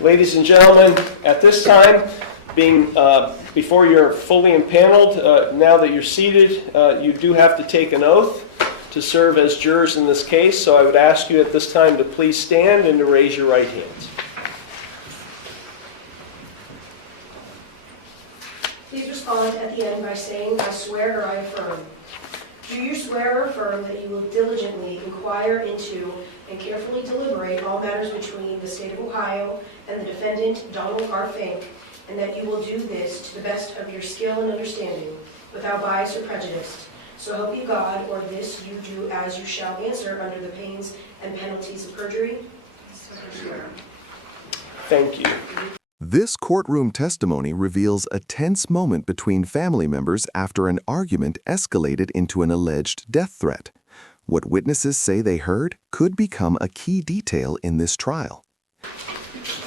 Ladies and gentlemen, at this time, before you're fully impaneled, now that you're seated, you do have to take an oath to serve as jurors in this case. So I would ask you at this time to please stand and to raise your right hands. Please respond at the end by saying, "I swear" or "I affirm." Do you swear or affirm that you will diligently inquire into and carefully deliberate all matters between the state of Ohio and the defendant, Donald R. Fink, and that you will do this to the best of your skill and understanding, without bias or prejudice? So help you God, or this you do as you shall answer under the pains and penalties of perjury? Thank you. This courtroom testimony reveals a tense moment between family members after an argument escalated into an alleged death threat. What witnesses say they heard could become a key detail in this trial.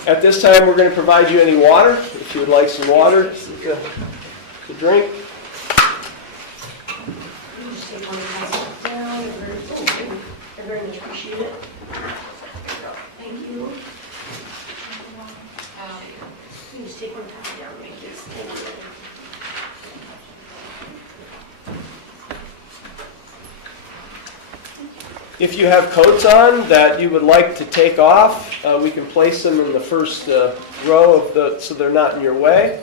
At this time, we're going to provide you any water, if you would like some water to drink. You just take one and pass it down. I very much appreciate it. Thank you. You just take one and pass it down. Thank you. Thank you. If you have coats on that you would like to take off, we can place them in the first row so they're not in your way.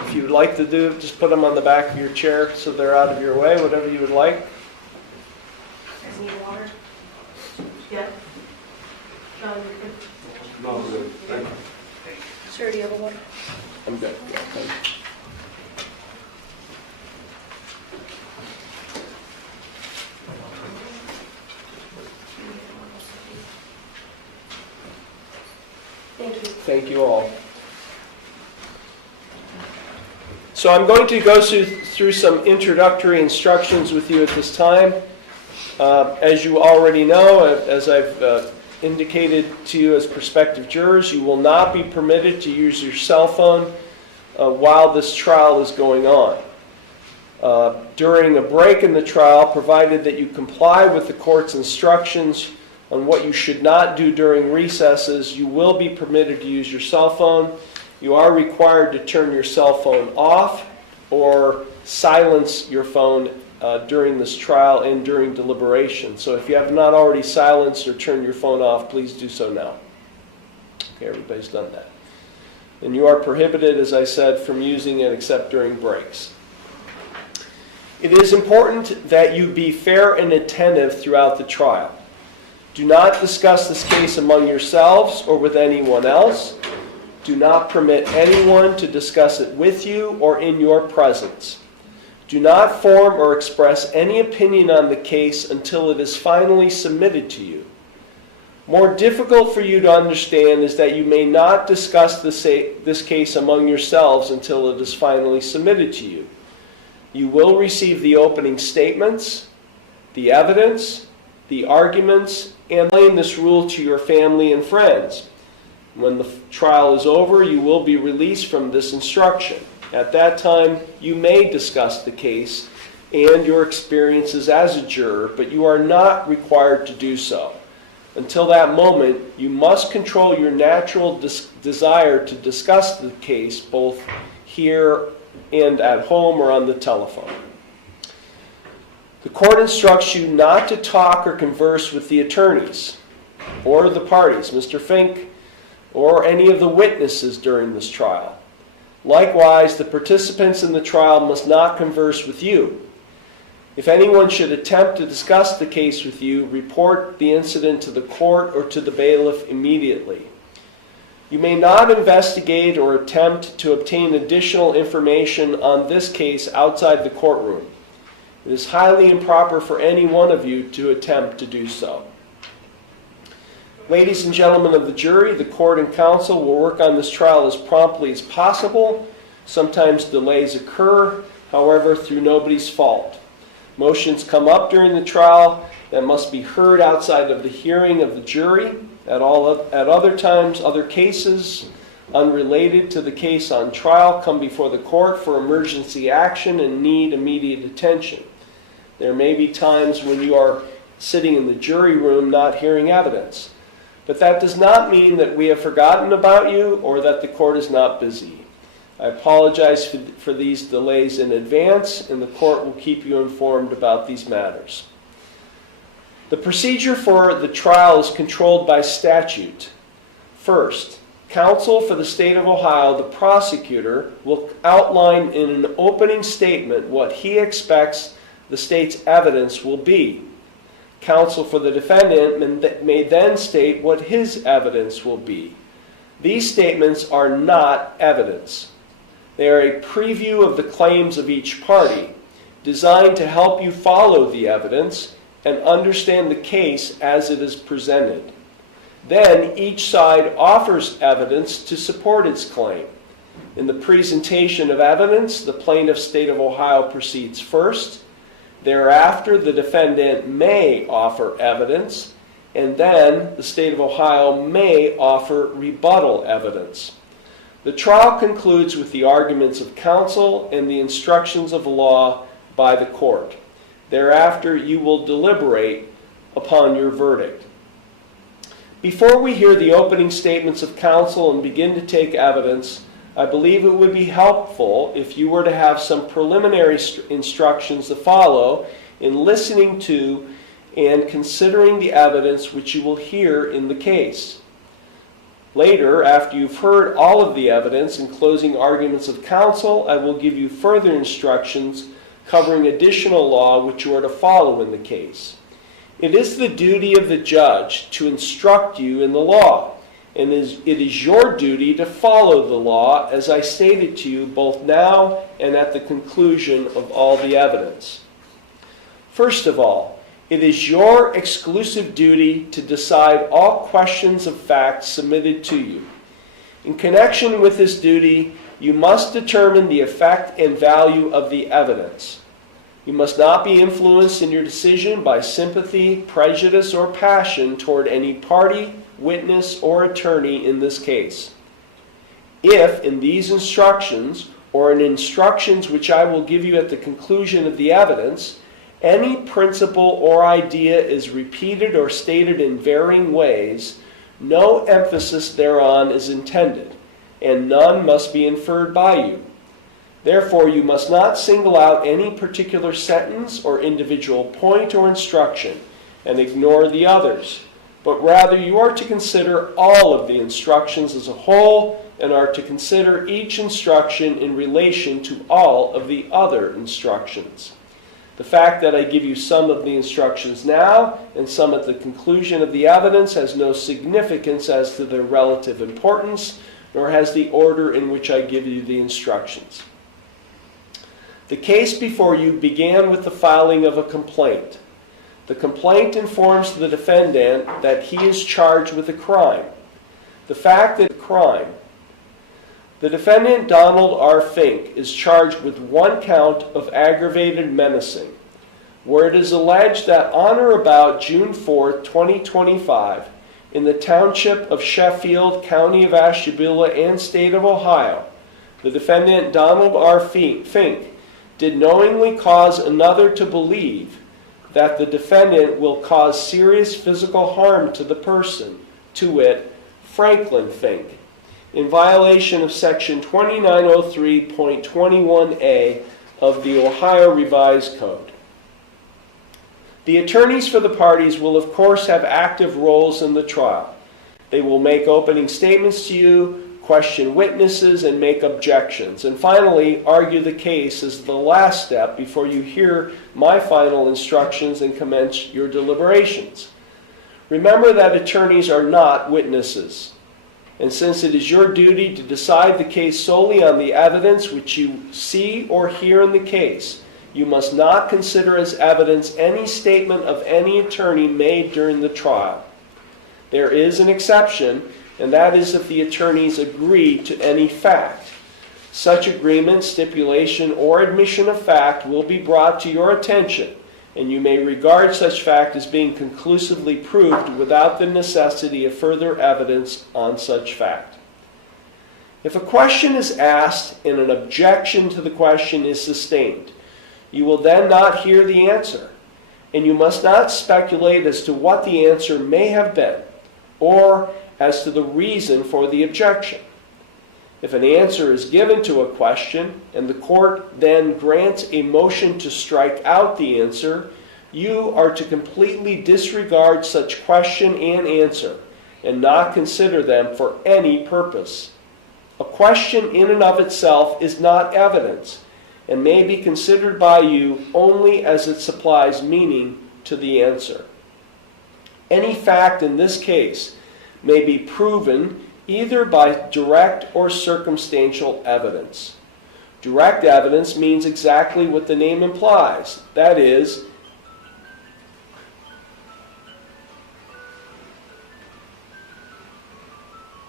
If you would like to do, just put them on the back of your chair so they're out of your way, whatever you would like. Guys need water? Yeah? John, you're good? No, I'm good. Thank you. Sir, do you have a water? I'm good. Thank you. Thank you all. So I'm going to go through some introductory instructions with you at this time. As you already know, as I've indicated to you as prospective jurors, you will not be permitted to use your cell phone while this trial is going on. During a break in the trial, provided that you comply with the court's instructions on what you should not do during recesses, you will be permitted to use your cell phone. You are required to turn your cell phone off or silence your phone during this trial and during deliberation. So if you have not already silenced or turned your phone off, please do so now. Okay, everybody's done that. And you are prohibited, as I said, from using it except during breaks. It is important that you be fair and attentive throughout the trial. Do not discuss this case among yourselves or with anyone else. Do not permit anyone to discuss it with you or in your presence. Do not form or express any opinion on the case until it is finally submitted to you. More difficult for you to understand is that you may not discuss this case among yourselves until it is finally submitted to you. You will receive the opening statements, the evidence, the arguments, and explain this rule to your family and friends. When the trial is over, you will be released from this instruction. At that time, you may discuss the case and your experiences as a juror, but you are not required to do so. Until that moment, you must control your natural desire to discuss the case both here and at home or on the telephone. The court instructs you not to talk or converse with the attorneys or the parties, Mr. Fink, or any of the witnesses during this trial. Likewise, the participants in the trial must not converse with you. If anyone should attempt to discuss the case with you, report the incident to the court or to the bailiff immediately. You may not investigate or attempt to obtain additional information on this case outside the courtroom. It is highly improper for any one of you to attempt to do so. Ladies and gentlemen of the jury, the court and counsel will work on this trial as promptly as possible. Sometimes delays occur, however, through nobody's fault. Motions come up during the trial that must be heard outside of the hearing of the jury. At other times, other cases unrelated to the case on trial come before the court for emergency action and need immediate attention. There may be times when you are sitting in the jury room not hearing evidence. But that does not mean that we have forgotten about you or that the court is not busy. I apologize for these delays in advance, and the court will keep you informed about these matters. The procedure for the trial is controlled by statute. First, counsel for the state of Ohio, the prosecutor, will outline in an opening statement what he expects the state's evidence will be. Counsel for the defendant may then state what his evidence will be. These statements are not evidence. They are a preview of the claims of each party, designed to help you follow the evidence and understand the case as it is presented. Then each side offers evidence to support its claim. In the presentation of evidence, the plaintiff, state of Ohio, proceeds first. Thereafter, the defendant may offer evidence, and then the state of Ohio may offer rebuttal evidence. The trial concludes with the arguments of counsel and the instructions of law by the court. Thereafter, you will deliberate upon your verdict. Before we hear the opening statements of counsel and begin to take evidence, I believe it would be helpful if you were to have some preliminary instructions to follow in listening to and considering the evidence which you will hear in the case. Later, after you've heard all of the evidence and closing arguments of counsel, I will give you further instructions covering additional law which you are to follow in the case. It is the duty of the judge to instruct you in the law, and it is your duty to follow the law as I stated to you both now and at the conclusion of all the evidence. First of all, it is your exclusive duty to decide all questions of fact submitted to you. In connection with this duty, you must determine the effect and value of the evidence. You must not be influenced in your decision by sympathy, prejudice, or passion toward any party, witness, or attorney in this case. If in these instructions, or in instructions which I will give you at the conclusion of the evidence, any principle or idea is repeated or stated in varying ways, no emphasis thereon is intended, and none must be inferred by you. Therefore, you must not single out any particular sentence or individual point or instruction and ignore the others, but rather you are to consider all of the instructions as a whole and are to consider each instruction in relation to all of the other instructions. The fact that I give you some of the instructions now and some at the conclusion of the evidence has no significance as to their relative importance, nor has the order in which I give you the instructions. The case before you began with the filing of a complaint. The complaint informs the defendant that he is charged with a crime. The fact that the defendant, Donald R. Fink, is charged with one count of aggravated menacing, where it is alleged that on or about June 4, 2025, in the township of Sheffield, county of Ashtabula, and state of Ohio, the defendant, Donald R. Fink, did knowingly cause another to believe that the defendant will cause serious physical harm to the person, to wit, Franklin Fink, in violation of Section 2903.21a of the Ohio Revised Code. The attorneys for the parties will, of course, have active roles in the trial. They will make opening statements to you, question witnesses, and make objections. And finally, argue the case as the last step before you hear my final instructions and commence your deliberations. Remember that attorneys are not witnesses. And since it is your duty to decide the case solely on the evidence which you see or hear in the case, you must not consider as evidence any statement of any attorney made during the trial. There is an exception, and that is if the attorneys agree to any fact. Such agreement, stipulation, or admission of fact will be brought to your attention, and you may regard such fact as being conclusively proved without the necessity of further evidence on such fact. If a question is asked and an objection to the question is sustained, you will then not hear the answer, and you must not speculate as to what the answer may have been. or as to the reason for the objection. If an answer is given to a question and the court then grants a motion to strike out the answer, you are to completely disregard such question and answer and not consider them for any purpose. A question in and of itself is not evidence and may be considered by you only as it supplies meaning to the answer. Any fact in this case may be proven either by direct or circumstantial evidence. Direct evidence means exactly what the name implies. That is,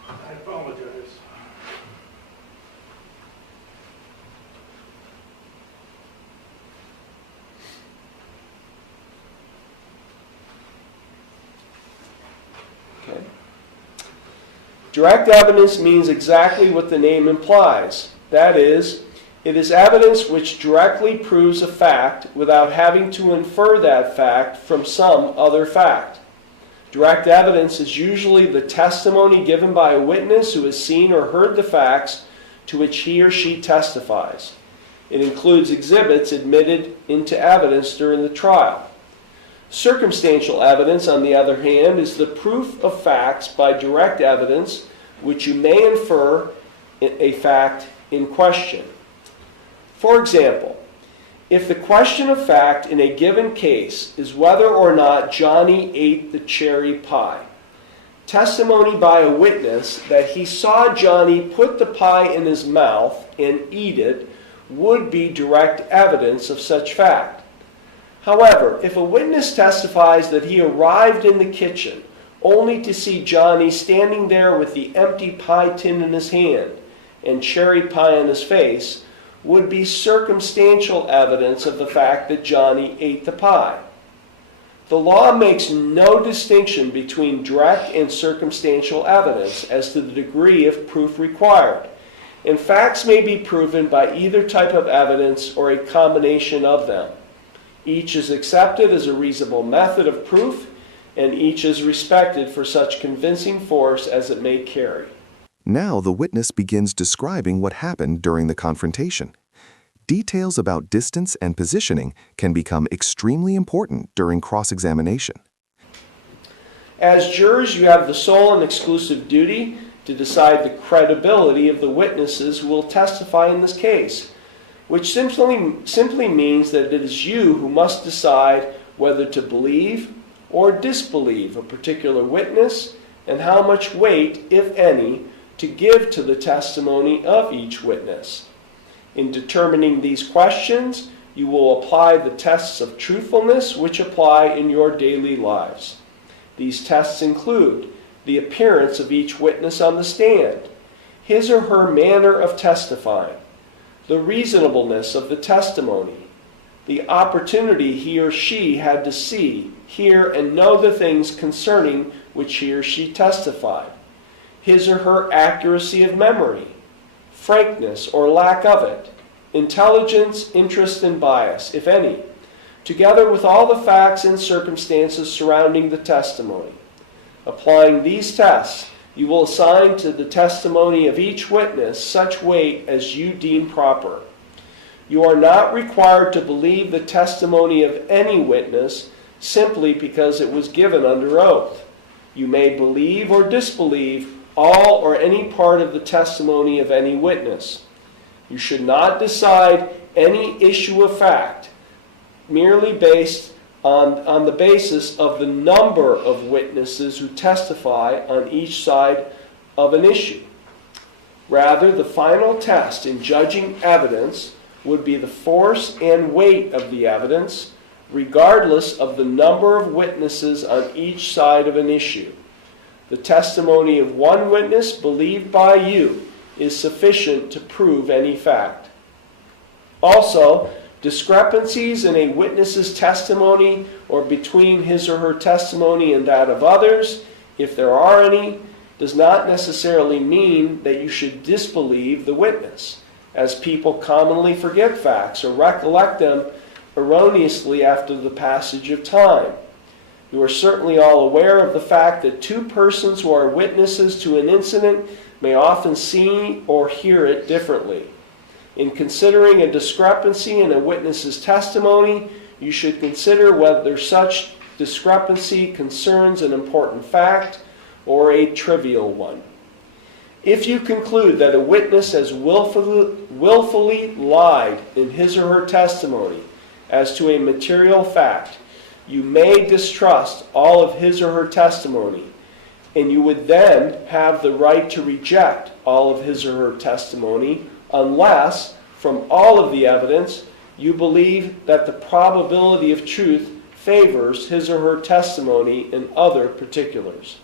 I apologize. okay. Direct evidence means exactly what the name implies. That is, it is evidence which directly proves a fact without having to infer that fact from some other fact. Direct evidence is usually the testimony given by a witness who has seen or heard the facts to which he or she testifies. It includes exhibits admitted into evidence during the trial. Circumstantial evidence, on the other hand, is the proof of facts by direct evidence which you may infer a fact in question. For example, if the question of fact in a given case is whether or not Johnny ate the cherry pie, testimony by a witness that he saw Johnny put the pie in his mouth and eat it would be direct evidence of such fact. However, if a witness testifies that he arrived in the kitchen only to see Johnny standing there with the empty pie tin in his hand and cherry pie on his face, would be circumstantial evidence of the fact that Johnny ate the pie. The law makes no distinction between direct and circumstantial evidence as to the degree of proof required, and facts may be proven by either type of evidence or a combination of them. Each is accepted as a reasonable method of proof, and each is respected for such convincing force as it may carry. Now the witness begins describing what happened during the confrontation. Details about distance and positioning can become extremely important during cross-examination. As jurors, you have the sole and exclusive duty to decide the credibility of the witnesses who will testify in this case, which simply means that it is you who must decide whether to believe or disbelieve a particular witness and how much weight, if any, to give to the testimony of each witness. In determining these questions, you will apply the tests of truthfulness which apply in your daily lives. These tests include the appearance of each witness on the stand, his or her manner of testifying, the reasonableness of the testimony, the opportunity he or she had to see, hear, and know the things concerning which he or she testified, his or her accuracy of memory, frankness or lack of it, intelligence, interest, and bias, if any, together with all the facts and circumstances surrounding the testimony. Applying these tests, you will assign to the testimony of each witness such weight as you deem proper. You are not required to believe the testimony of any witness simply because it was given under oath. You may believe or disbelieve all or any part of the testimony of any witness. You should not decide any issue of fact merely based on the basis of the number of witnesses who testify on each side of an issue. Rather, the final test in judging evidence would be the force and weight of the evidence, regardless of the number of witnesses on each side of an issue. The testimony of one witness believed by you is sufficient to prove any fact. Also, discrepancies in a witness's testimony or between his or her testimony and that of others, if there are any, does not necessarily mean that you should disbelieve the witness, as people commonly forget facts or recollect them erroneously after the passage of time. You are certainly all aware of the fact that two persons who are witnesses to an incident may often see or hear it differently. In considering a discrepancy in a witness's testimony, you should consider whether such discrepancy concerns an important fact or a trivial one. If you conclude that a witness has willfully lied in his or her testimony as to a material fact, you may distrust all of his or her testimony, and you would then have the right to reject all of his or her testimony unless, from all of the evidence, you believe that the probability of truth favors his or her testimony in other particulars.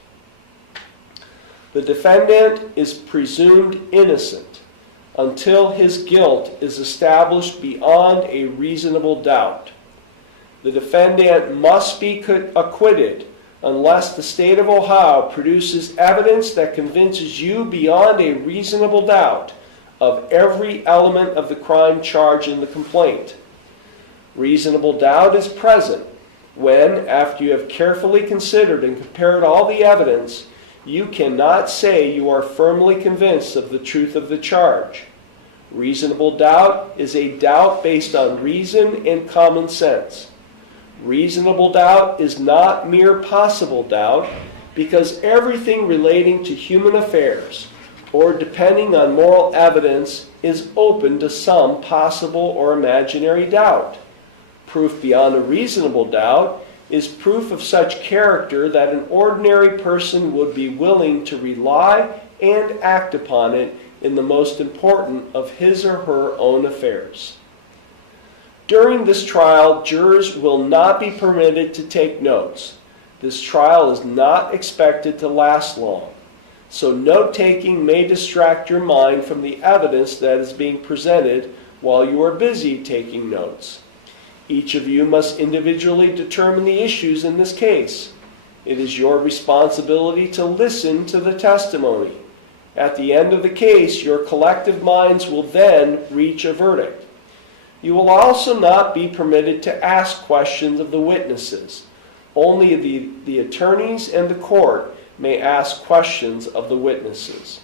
The defendant is presumed innocent until his guilt is established beyond a reasonable doubt. The defendant must be acquitted unless the state of Ohio produces evidence that convinces you beyond a reasonable doubt of every element of the crime charged in the complaint. Reasonable doubt is present when, after you have carefully considered and compared all the evidence, you cannot say you are firmly convinced of the truth of the charge. Reasonable doubt is a doubt based on reason and common sense. Reasonable doubt is not mere possible doubt, because everything relating to human affairs or depending on moral evidence is open to some possible or imaginary doubt. Proof beyond a reasonable doubt is proof of such character that an ordinary person would be willing to rely and act upon it in the most important of his or her own affairs. During this trial, jurors will not be permitted to take notes. This trial is not expected to last long, so note-taking may distract your mind from the evidence that is being presented while you are busy taking notes. Each of you must individually determine the issues in this case. It is your responsibility to listen to the testimony. At the end of the case, your collective minds will then reach a verdict. You will also not be permitted to ask questions of the witnesses. Only the attorneys and the court may ask questions of the witnesses.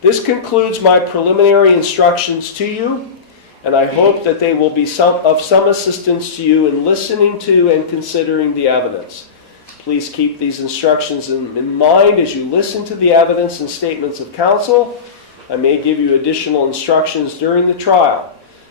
This concludes my preliminary instructions to you, and I hope that they will be of some assistance to you in listening to and considering the evidence. Please keep these instructions in mind as you listen to the evidence and statements of counsel. I may give you additional instructions during the trial.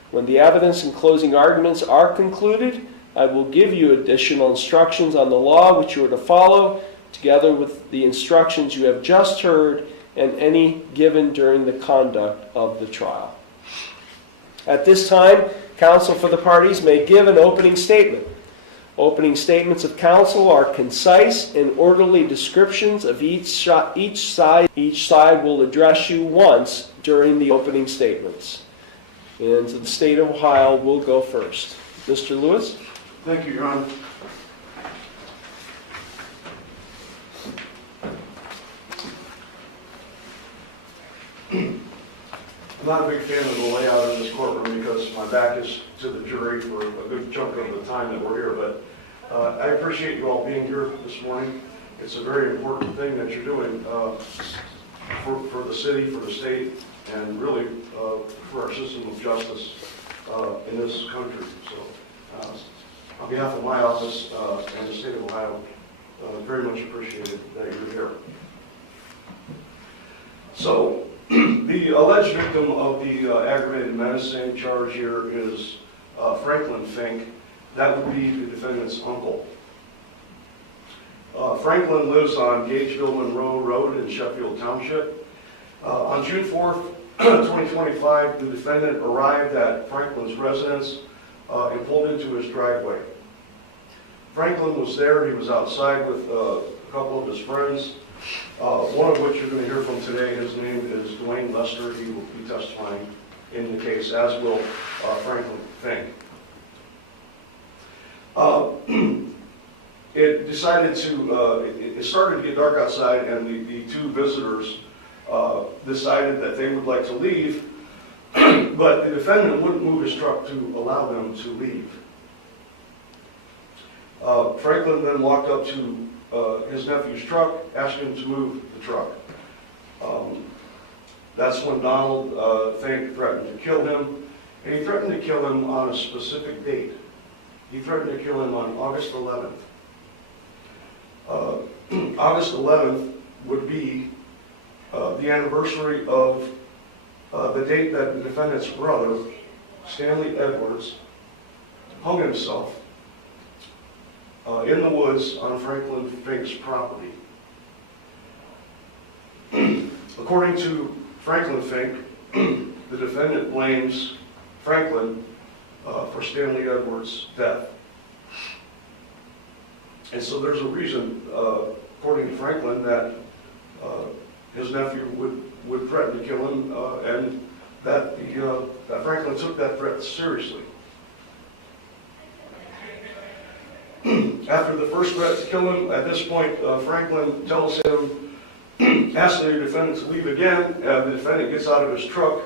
When the evidence and closing arguments are concluded, I will give you additional instructions on the law which you are to follow, together with the instructions you have just heard and any given during the conduct of the trial. At this time, counsel for the parties may give an opening statement. Opening statements of counsel are concise and orderly descriptions of each side. Each side will address you once during the opening statements. And the state of Ohio will go first. Mr. Lewis? Thank you, Your Honor. I'm not a big fan of the layout of this courtroom because my back is to the jury for a good chunk of the time that we're here, but I appreciate you all being here this morning. It's a very important thing that you're doing for the city, for the state, and really for our system of justice in this country. So on behalf of my office and the state of Ohio, very much appreciated that you're here. So the alleged victim of the aggravated menacing charge here is Franklin Fink. That would be the defendant's uncle. Franklin lives on Gageville Monroe Road in Sheffield Township. On June 4th, 2025, the defendant arrived at Franklin's residence and pulled into his driveway. Franklin was there. He was outside with a couple of his friends, one of which you're going to hear from today. His name is Dwayne Lester. He will be testifying in the case, as will Franklin Fink. It started to get dark outside, and the two visitors decided that they would like to leave, but the defendant wouldn't move his truck to allow them to leave. Franklin then walked up to his nephew's truck, asked him to move the truck. That's when Donald Fink threatened to kill him, and he threatened to kill him on a specific date. He threatened to kill him on August 11th. August 11th would be the anniversary of the date that the defendant's brother, Stanley Edwards, hung himself in the woods on Franklin Fink's property. According to Franklin Fink, the defendant blames Franklin for Stanley Edwards' death. And so there's a reason, according to Franklin, that his nephew would threaten to kill him, and that Franklin took that threat seriously. After the first threat to kill him, at this point, Franklin tells him, asks the defendant to leave again. The defendant gets out of his truck,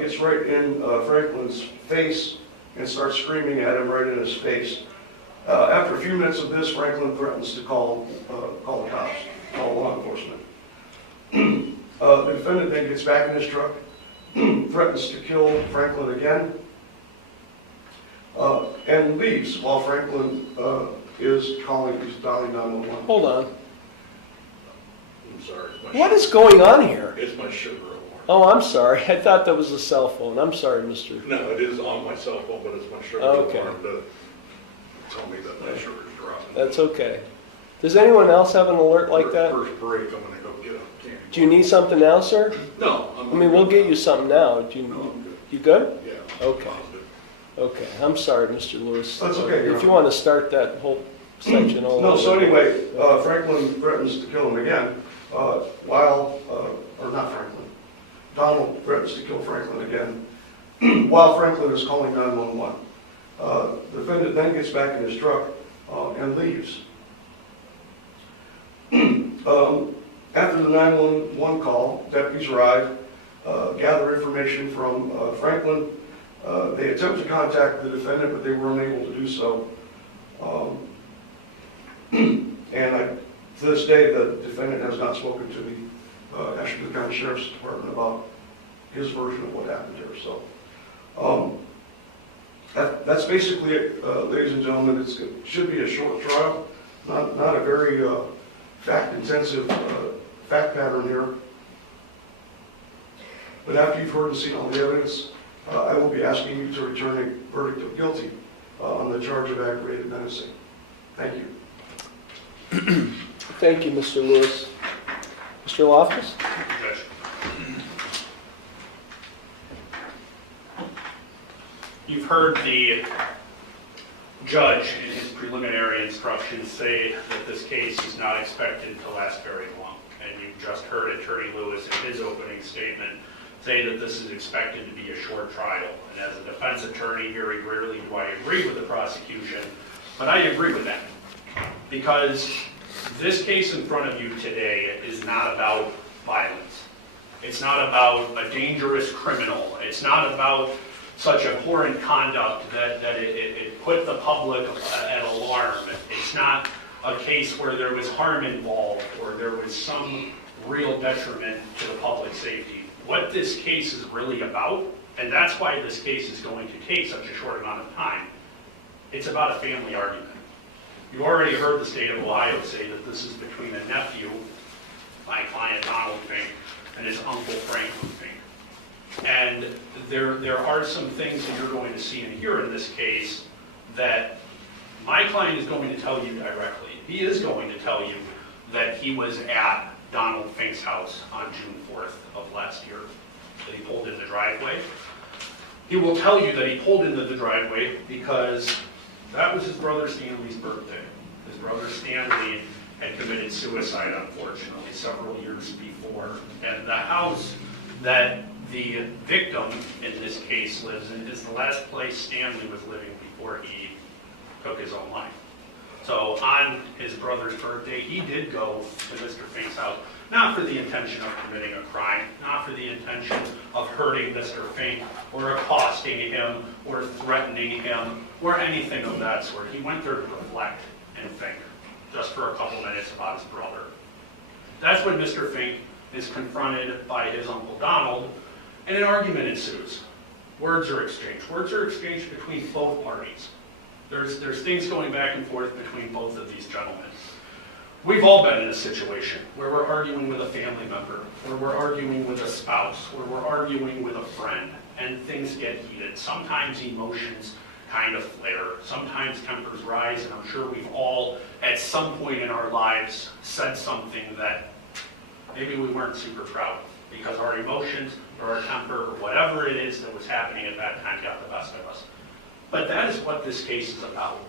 gets right in Franklin's face, and starts screaming at him right in his face. After a few minutes of this, Franklin threatens to call the cops, call law enforcement. The defendant then gets back in his truck, threatens to kill Franklin again, and leaves while Franklin is dialing 911. Hold on. I'm sorry. What is going on here? It's my sugar alarm. Oh, I'm sorry. I thought that was a cell phone. I'm sorry, Mr. No, it is on my cell phone, but it's my sugar Okay. alarm to tell me that my sugar's dropping. That's okay. Does anyone else have an alert like that? First break, I'm gonna go get a candy bar. Do you need something now, sir? No. I mean, we'll get you something now. Do you, No, I'm good. you good? Yeah. Okay. Positive. Okay. I'm sorry, Mr. Lewis. That's okay, Your If you Honor. want to start that whole section all No, over. so anyway, Franklin threatens to kill him again, or not Franklin, Donald threatens to kill Franklin again, while Franklin is calling 911. The defendant then gets back in his truck and leaves. After the 911 call, deputies arrive, gather information from Franklin. They attempt to contact the defendant, but they were unable to do so. And to this day, the defendant has not spoken to the Asheville County Sheriff's Department about his version of what happened here. So that's basically it, ladies and gentlemen. It should be a short trial, not a very fact-intensive fact pattern here. But after you've heard and seen all the evidence, I will be asking you to return a verdict of guilty on the charge of aggravated menacing. Thank you. Thank you, Mr. Lewis. Mr. Loftus? Judge. You've heard the judge in his preliminary instructions say that this case is not expected to last very long. And you've just heard Attorney Lewis in his opening statement say that this is expected to be a short trial. And as a defense attorney, very rarely do I agree with the prosecution, but I agree with that. Because this case in front of you today is not about violence. It's not about a dangerous criminal. It's not about such abhorrent conduct that it put the public at alarm. It's not a case where there was harm involved or there was some real detriment to the public safety. What this case is really about, and that's why this case is going to take such a short amount of time, it's about a family argument. You already heard the state of Ohio say that this is between a nephew, my client Donald Fink, and his uncle Franklin Fink. And there are some things that you're going to see and hear in this case that my client is going to tell you directly. He is going to tell you that he was at Donald Fink's house on June 4th of last year, that he pulled in the driveway. He will tell you that he pulled into the driveway because that was his brother Stanley's birthday. His brother Stanley had committed suicide, unfortunately, several years before. And the house that the victim in this case lives in is the last place Stanley was living before he took his own life. So on his brother's birthday, he did go to Mr. Fink's house. not for the intention of committing a crime, not for the intention of hurting Mr. Fink or accosting him or threatening him or anything of that sort. He went there to reflect and think, just for a couple minutes, about his brother. That's when Mr. Fink is confronted by his Uncle Donald, and an argument ensues. Words are exchanged. Words are exchanged between both parties. There's things going back and forth between both of these gentlemen. We've all been in a situation where we're arguing with a family member, where we're arguing with a spouse, where we're arguing with a friend, and things get heated. Sometimes emotions kind of flare. Sometimes tempers rise, and I'm sure we've all, at some point in our lives, said something that maybe we weren't super proud of, because our emotions or our temper or whatever it is that was happening at that time got the best of us. But that is what this case is about.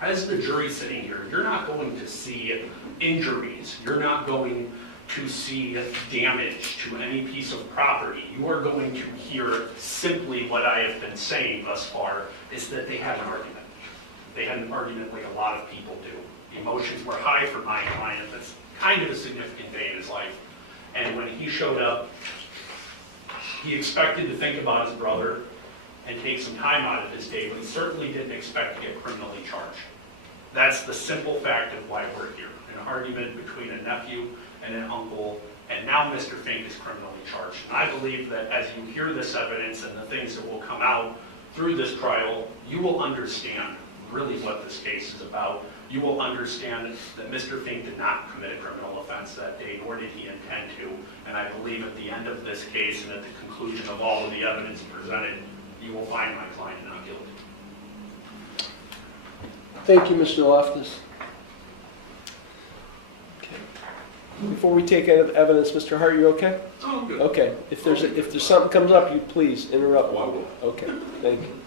As the jury sitting here, you're not going to see injuries. You're not going to see damage to any piece of property. You are going to hear simply what I have been saying thus far, is that they had an argument. They had an argument like a lot of people do. Emotions were high for my client. That's kind of a significant day in his life. And when he showed up, he expected to think about his brother and take some time out of his day, but he certainly didn't expect to get criminally charged. That's the simple fact of why we're here. An argument between a nephew and an uncle, and now Mr. Fink is criminally charged. And I believe that as you hear this evidence and the things that will come out through this trial, you will understand really what this case is about. You will understand that Mr. Fink did not commit a criminal offense that day, nor did he intend to. And I believe at the end of this case and at the conclusion of all of the evidence presented, you will find my client not guilty. Thank you, Mr. Loftus. Okay. Before we take evidence, Mr. Hart, you okay? Oh, good. Okay. If there's something comes up, you please interrupt. Oh, I will. Okay. Thank you.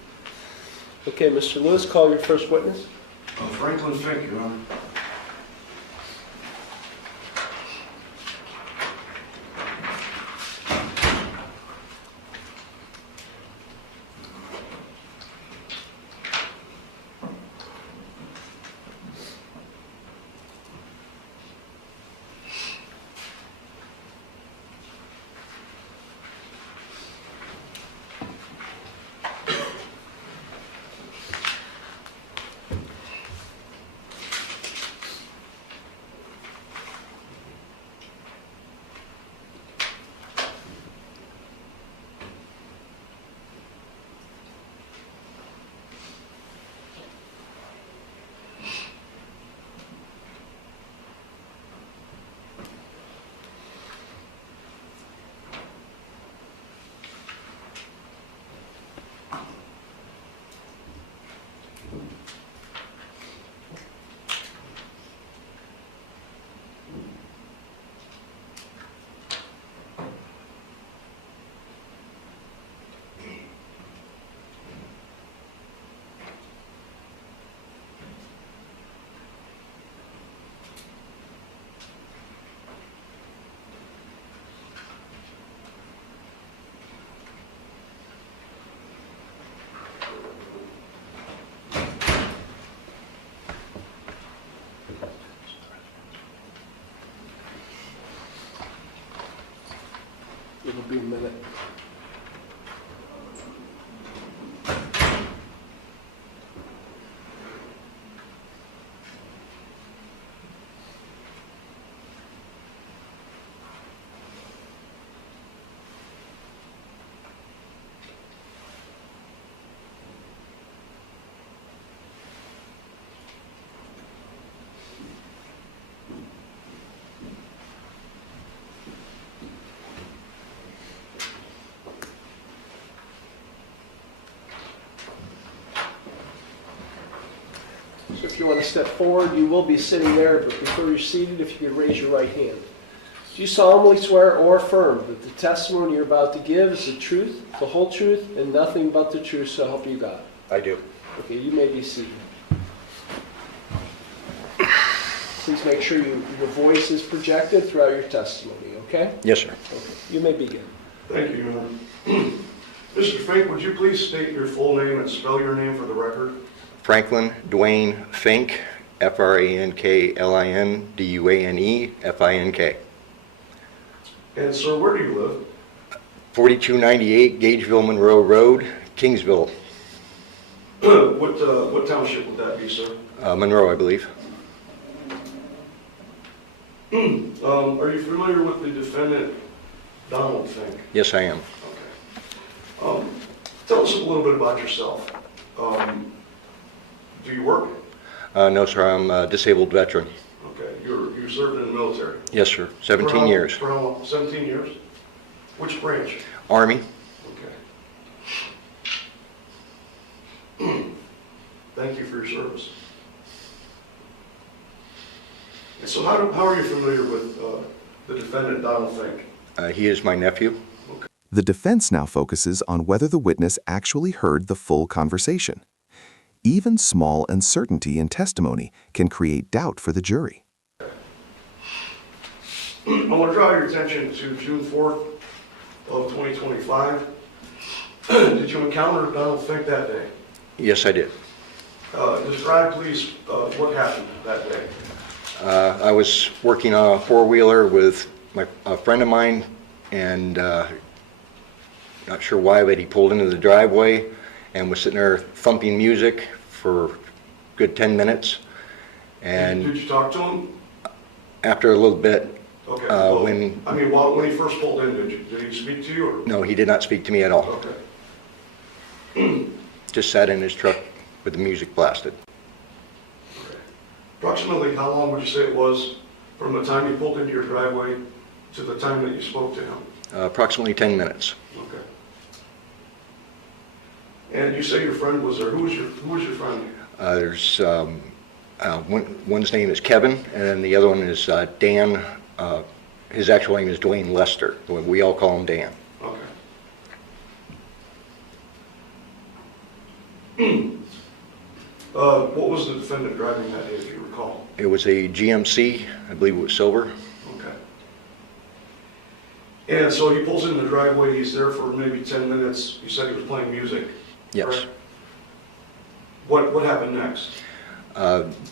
Okay, Mr. Lewis, call your first witness. Franklin Fink, Your Honor. It'll be a minute. So if you want to step forward, you will be sitting there, but before you're seated, if you could raise your right hand. Do you solemnly swear or affirm that the testimony you're about to give is the truth, the whole truth, and nothing but the truth, so help you God? I do. Okay, you may be seated. Please make sure your voice is projected throughout your testimony, okay? Yes, sir. Okay, you may begin. Thank you, Your Honor. Mr. Fink, would you please state your full name and spell your name for the record? Franklin Dwayne Fink, Franklin Duane Fink. And sir, where do you live? 4298 Gageville Monroe Road, Kingsville, What township would that be, sir? Monroe, I believe. Are you familiar with the defendant, Donald Fink? Yes, I am. Okay. Tell us a little bit about yourself. Do you work? No, sir, I'm a disabled veteran. Okay, you served in the military? Yes, sir, For 17 how- years. For how long? 17 years? Which branch? Army. Okay. Thank you for your service. And so how are you familiar with the defendant, Donald Fink? He is my nephew. The defense now focuses on whether the witness actually heard the full conversation. Even small uncertainty in testimony can create doubt for the jury. I want to draw your attention to June 4th of 2025. Did you encounter Donald Fink that day? Yes, I did. Describe, please, what happened that day. I was working on a four-wheeler with a friend of mine, and not sure why, but he pulled into the driveway and was sitting there thumping music for a good 10 minutes. And Did you talk to him? after a little bit, Okay. when When he first pulled in, did he speak to you? Or? no, he did not speak to me at all. Okay. Just sat in his truck with the music blasted. Okay. Approximately how long would you say it was from the time you pulled into your driveway to the time that you spoke to him? Approximately 10 minutes. Okay. And you say your friend was there. Who was your friend? There's one's name is Kevin, and then the other one is Dan. His actual name is Dwayne Lester. We all call him Dan. Okay. What was the defendant driving that day, if you recall? It was a GMC, I believe it was silver. Okay. And so he pulls in the driveway, he's there for maybe 10 minutes. You said he was playing music? Yes. Correct? What happened next?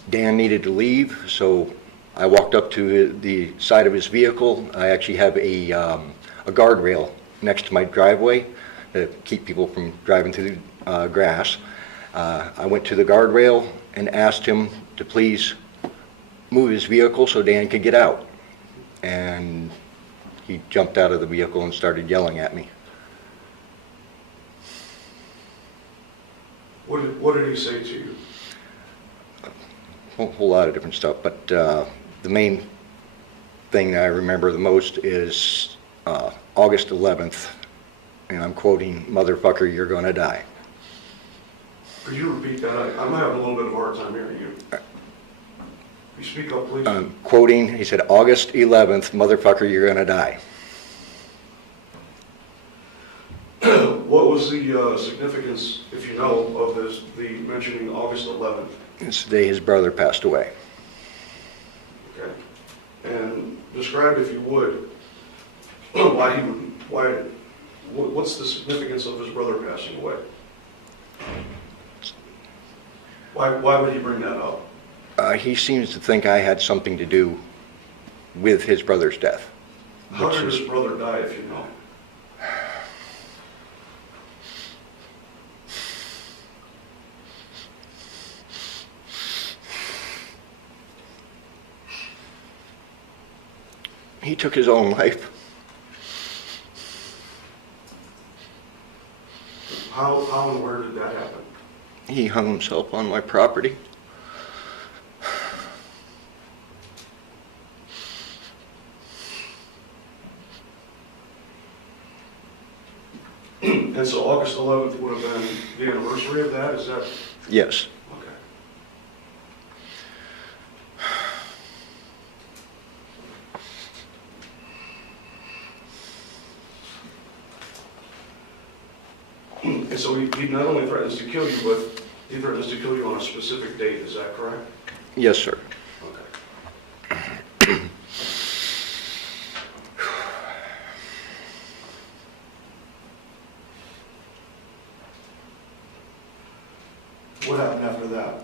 Dan needed to leave, so I walked up to the side of his vehicle. I actually have a guardrail next to my driveway to keep people from driving through the grass. I went to the guardrail and asked him to please move his vehicle so Dan could get out. And he jumped out of the vehicle and started yelling at me. What did he say to you? A whole lot of different stuff, but the main thing that I remember the most is August 11th, and I'm quoting, "Motherfucker, you're gonna die." Could you repeat that? I'm having a little bit of a hard time hearing you. You speak up, please. Quoting, he said, "August 11th, motherfucker, you're gonna die." What was the significance, if you know, of the mentioning August 11th? It's the day his brother passed away. Okay. And describe, if you would, what's the significance of his brother passing away? Why would he bring that up? He seems to think I had something to do with his brother's death. How did his brother die, if you know? He took his own life. How and where did that happen? He hung himself on my property. And so August 11th would have been the anniversary of that, is that? Yes. Okay. And so he not only threatens to kill you, but he threatens to kill you on a specific date, is that correct? Yes, sir. Okay. What happened after that?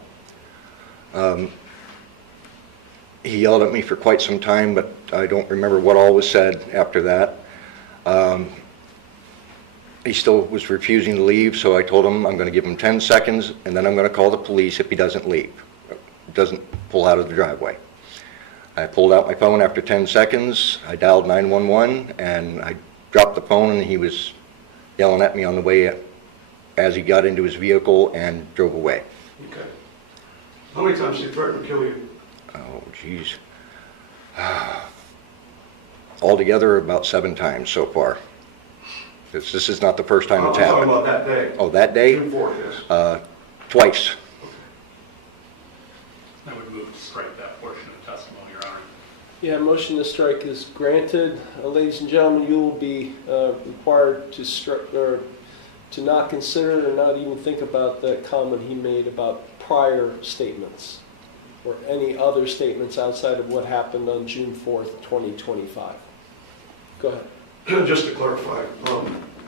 He yelled at me for quite some time, but I don't remember what all was said after that. he still was refusing to leave, so I told him I'm going to give him 10 seconds, and then I'm going to call the police if he doesn't leave, doesn't pull out of the driveway. I pulled out my phone after 10 seconds, I dialed 911, and I dropped the phone, and he was yelling at me on the way as he got into his vehicle and drove away. Okay. How many times did he threaten to kill you? Oh, geez. Altogether, about 7 times so far. This is not the first time it's I'm talking happened. about that day. Oh, that day? June 4th, yes. Twice. I would move to strike that portion of the testimony, Your Honor. Yeah, motion to strike is granted. Ladies and gentlemen, you will be required to strike, or to not consider or not even think about that comment he made about prior statements or any other statements outside of what happened on June 4th, 2025. Go ahead. Just to clarify,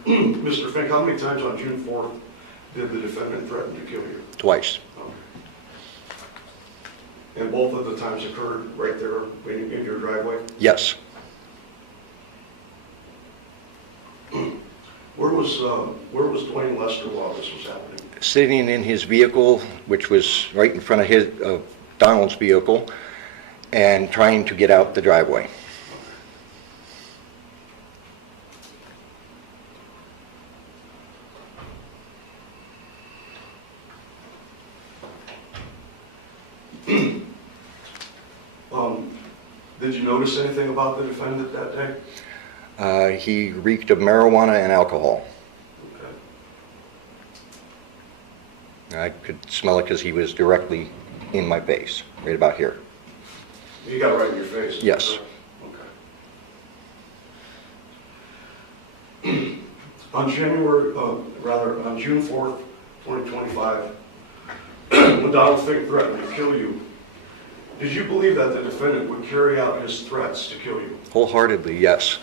Mr. Fink, how many times on June 4th did the defendant threaten to kill you? Twice. Okay. And both of the times occurred right there in your driveway? Yes. Where was Dwayne Lester while this was happening? Sitting in his vehicle, which was right in front of Donald's vehicle, and trying to get out the driveway. Did you notice anything about the defendant that day? He reeked of marijuana and alcohol. Okay. I could smell it because he was directly in my face, right about here. You got it right in your face? is that Yes. correct? Okay. On June 4th, 2025, when Donald Fink threatened to kill you, did you believe that the defendant would carry out his threats to kill you? Wholeheartedly, yes.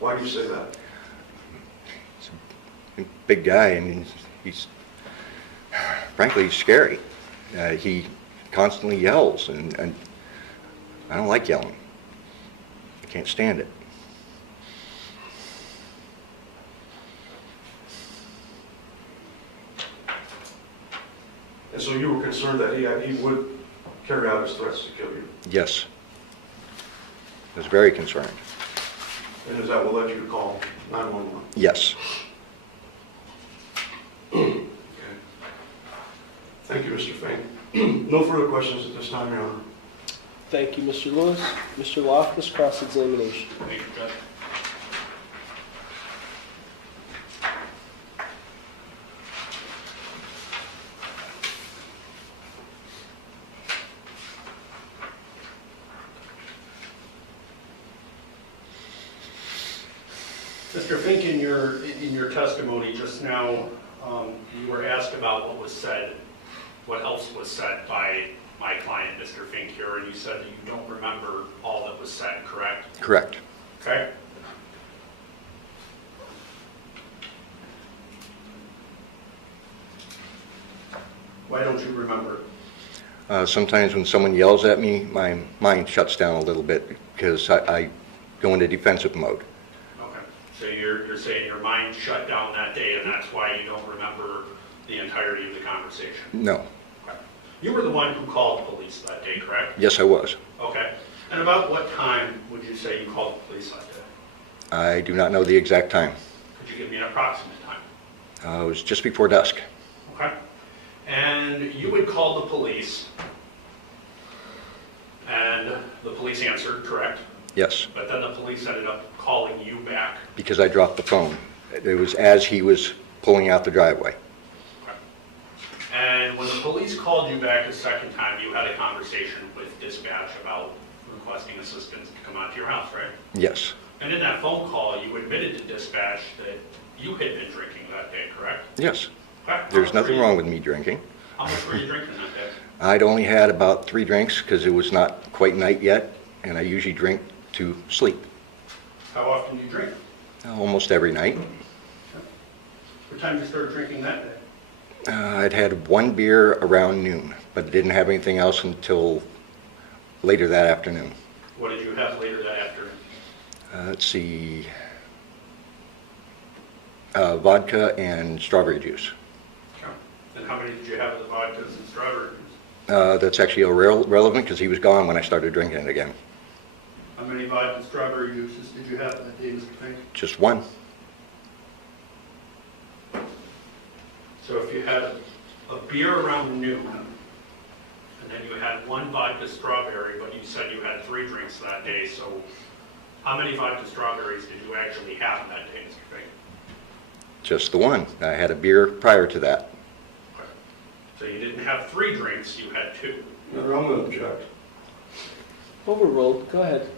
Why do you say that? He's a big guy, and frankly, he's scary. He constantly yells, and I don't like yelling. I can't stand it. And so you were concerned that he would carry out his threats to kill you? Yes. I was very concerned. And is that what led you to call 911? Yes. Okay. Thank you, Mr. Fink. No further questions at this time, Your Honor. Thank you, Mr. Lewis. Mr. Loftus, cross-examination. Thank you, Judge. Mr. Fink, in your testimony just now, you were asked about what was said, what else was said by my client, Mr. Fink here, and you said that you don't remember all that was said, correct? Correct. Okay. Why don't you remember? Sometimes when someone yells at me, my mind shuts down a little bit because I go into defensive mode. Okay, so you're saying your mind shut down that day, and that's why you don't remember the entirety of the conversation? No. Okay. You were the one who called the police that day, correct? Yes, I was. Okay. And about what time would you say you called the police that day? I do not know the exact time. Could you give me an approximate time? It was just before dusk. Okay. And you would call the police, and the police answered, correct? Yes, But then the police ended up calling you back. because I dropped the phone. It was as he was pulling out the driveway. And when the police called you back a second time, you had a conversation with dispatch about requesting assistance to come out to your house, right? Yes, And in that phone call, you admitted to dispatch that you had been drinking that day, correct? yes. Okay. How There's much were nothing you- wrong with me drinking. How much were you drinking that day? I'd only had about 3 drinks because it was not quite night yet, and I usually drink to sleep. How often do you drink? Almost every night. What time did you start drinking that day? I'd had 1 beer around noon, but didn't have anything else until later that afternoon. What did you have later that afternoon? Let's see, vodka and strawberry juice. Okay. And how many did you have of the vodkas and strawberries? That's actually irrelevant because he was gone when I started drinking it again. How many vodka and strawberry juices did you have that day, Mr. Fink? Just one. So if you had a beer around noon, and then you had one vodka strawberry, but you said you had 3 drinks that day, so how many vodka strawberries did you actually have that day, Mr. Fink? Just the one. I had a beer prior to that. Okay. So you didn't have 3 drinks, you had 2. I'm going to object. Overruled, go ahead.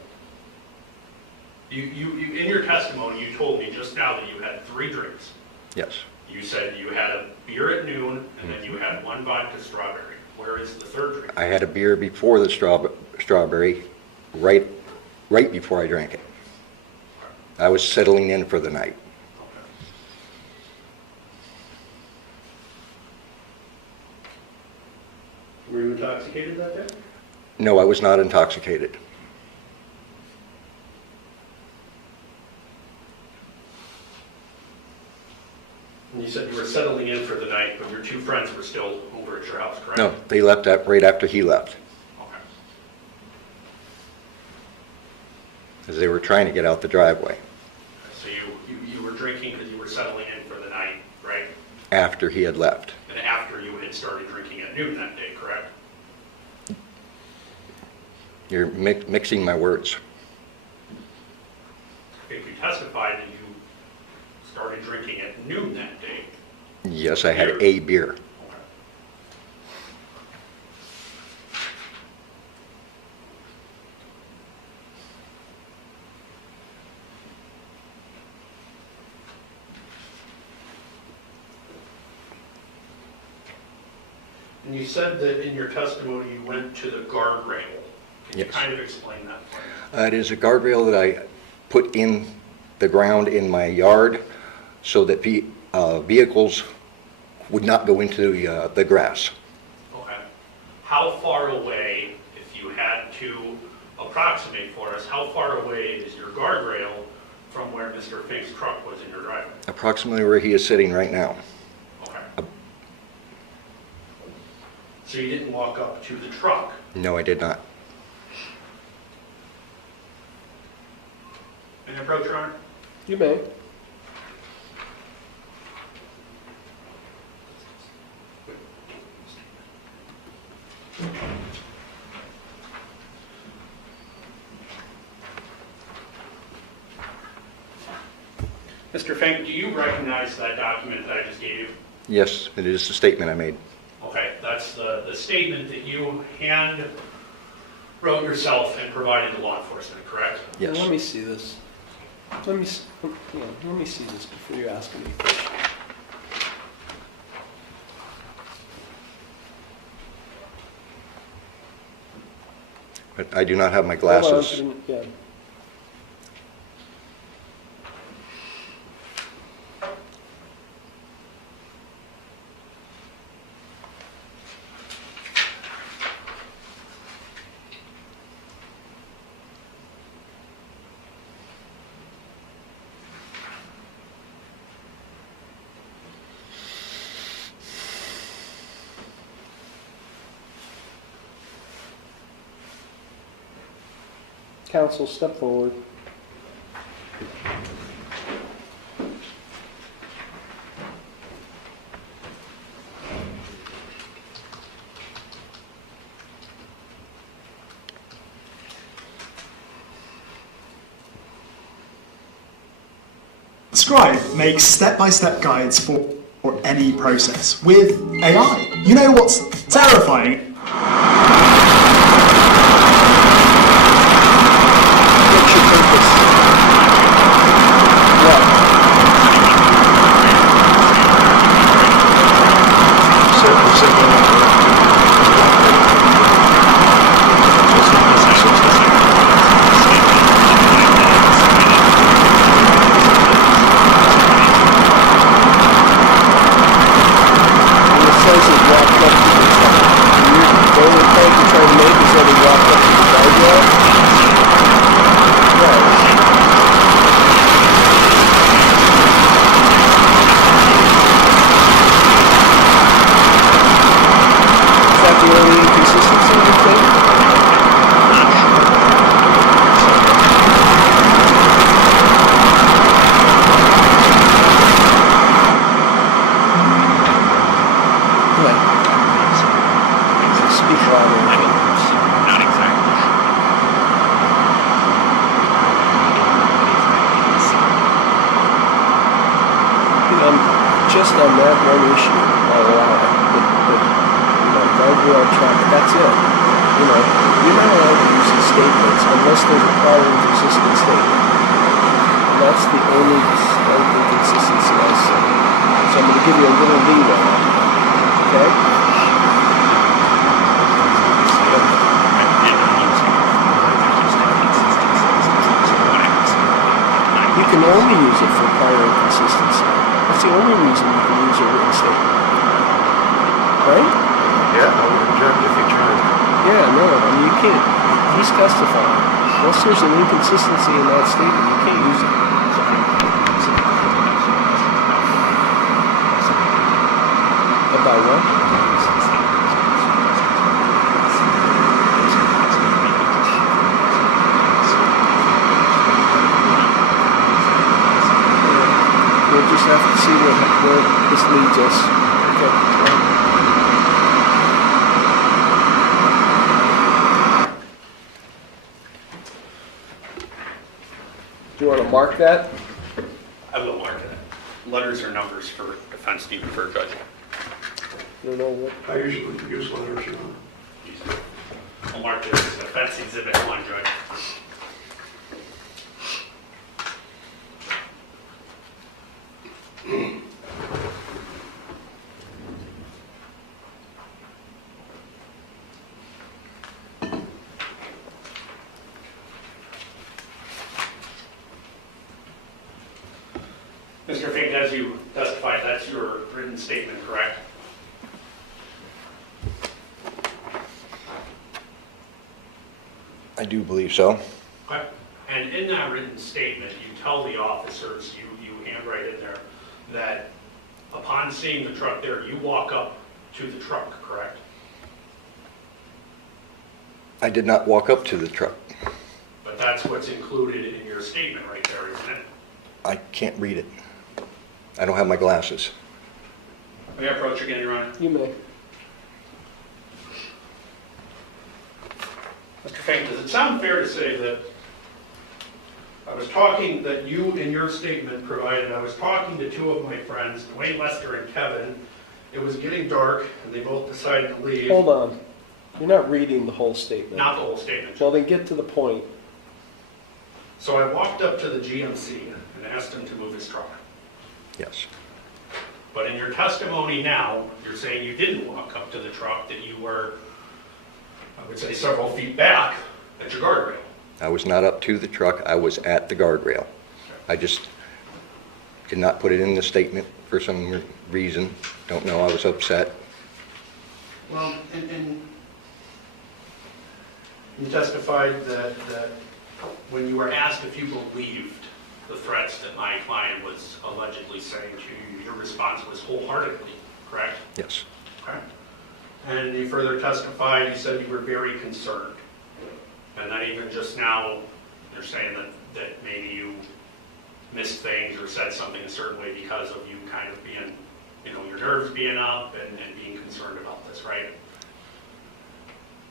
You, in your testimony, you told me just now that you had 3 drinks. Yes. You said you had a beer at noon, and then you had 1 vodka strawberry. Where is the 3rd drink? I had a beer before the strawberry, right before I drank it. I was settling in for the night. Okay. Were you intoxicated that day? No, I was not intoxicated. And you said you were settling in for the night, but your 2 friends were still over at your house, correct? No, they left right after he left, Okay. as they were trying to get out the driveway So you were drinking because you were settling in for the night, right? after he had left. And after you had started drinking at noon that day, correct? You're mixing my words. I think you testified that you started drinking at noon that day. Yes, I had a beer. Okay. And you said that in your testimony you went to the guardrail. Can you Yes. kind of explain that for me? It is a guardrail that I put in the ground in my yard so that vehicles would not go into the grass. Okay. How far away, if you had to approximate for us, how far away is your guardrail from where Mr. Fink's truck was in your driveway? Approximately where he is sitting right now. Okay. So you didn't walk up to the truck? No, I did not. May I approach, Your Honor? You may. Mr. Fink, do you recognize that document that I just gave you? Yes, it is the statement I made. Okay, that's the statement that you hand wrote yourself and provided to law enforcement, correct? Yes. Let me see this. Let me see this before you ask me. But I do not have my Hold on, glasses. yeah. Counsel, step forward. Scribe makes step-by-step guides for any process with AI. You know what's terrifying? What's your purpose? What? And it says it walked up to the truck. And you're just on that one issue, I'll allow it. But guardrail traffic, that's it. You're not allowed to use these statements unless there's a prior inconsistent statement. And that's the only inconsistency I see. So I'm going to give you a little leeway on that. Okay? You can only use it for prior inconsistency. That's the only reason you can use a written statement. Right? Yeah, I would object if you tried. Yeah, no, you can't. He's testifying. Unless there's an inconsistency in that statement, you can't use it. About what? We'll just have to see where this leads us. Okay. Do you want to mark that? I will mark it. Letters or numbers for defense do you prefer, Judge? I don't know what. I usually use letters, you know. I'll mark this as defense exhibit 1, Judge. Mr. Fink, as you testified, that's your written statement, correct? I do believe so. Okay. And in that written statement, you tell the officers, you handwrite in there, that upon seeing the truck there, you walk up to the truck, correct? I did not walk up to the truck. But that's what's included in your statement right there, isn't it? I can't read it. I don't have my glasses. May I approach again, Your Honor? You may. Mr. Fink, does it sound fair to say that that you in your statement provided, I was talking to two of my friends, Dwayne Lester and Kevin. It was getting dark and they both decided to leave. Hold on. You're not reading the whole statement. Not the whole statement. Well, then get to the point. So I walked up to the GMC and asked him to move his truck. Yes. But in your testimony now, you're saying you didn't walk up to the truck, that you were, I would say, several feet back at your guardrail. I was not up to the truck. I was at the guardrail. I just did not put it in the statement for some reason. Don't know. I was upset. Well, and you testified that when you were asked if you believed the threats that my client was allegedly saying to you, your response was wholeheartedly, correct? Yes. Okay. And you further testified, you said you were very concerned. And then even just now, you're saying that maybe you missed things or said something a certain way because of you kind of being, your nerves being up and being concerned about this, right?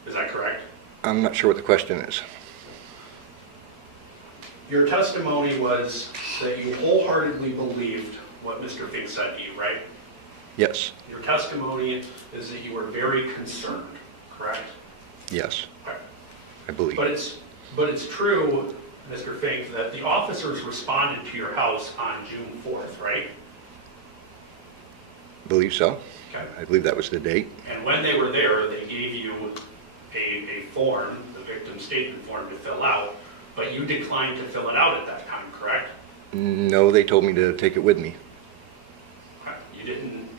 Is that correct? I'm not sure what the question is. Your testimony was that you wholeheartedly believed what Mr. Fink said to you, right? Yes. Your testimony is that you were very concerned, correct? Yes. Okay. I believe. But it's true, Mr. Fink, that the officers responded to your house on June 4th, right? Believe so. Okay. I believe that was the date. And when they were there, they gave you a form, the victim statement form, to fill out, but you declined to fill it out at that time, correct? No, they told me to take it with me. Okay. You didn't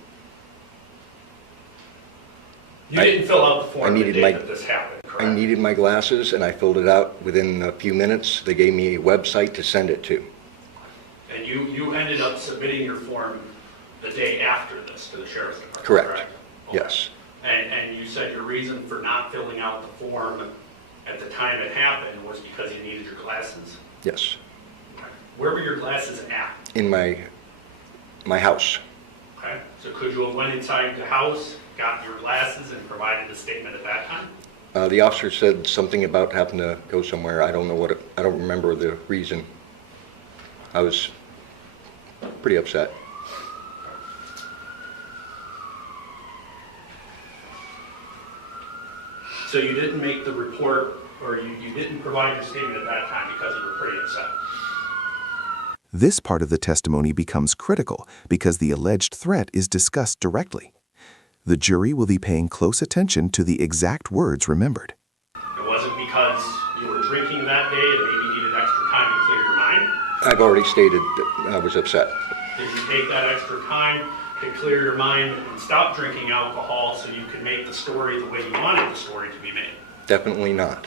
fill out the form the day that this happened, correct? I needed my glasses, and I filled it out within a few minutes. They gave me a website to send it to. And you ended up submitting your form the day after this to the Sheriff's Department, Correct. correct? Yes. And you said your reason for not filling out the form at the time it happened was because you needed your glasses? Yes. Where were your glasses at? In my house. Okay, so could you have went inside the house, got your glasses, and provided a statement at that time? The officer said something about having to go somewhere. I don't know what I don't remember the reason. I was pretty upset. So you didn't make the report, or you didn't provide your statement at that time because you were pretty upset. This part of the testimony becomes critical because the alleged threat is discussed directly. The jury will be paying close attention to the exact words remembered. It wasn't because you were drinking that day and maybe needed extra time to clear your mind? I've already stated that I was upset. Did you take that extra time to clear your mind and stop drinking alcohol so you could make the story the way you wanted the story to be made? Definitely not.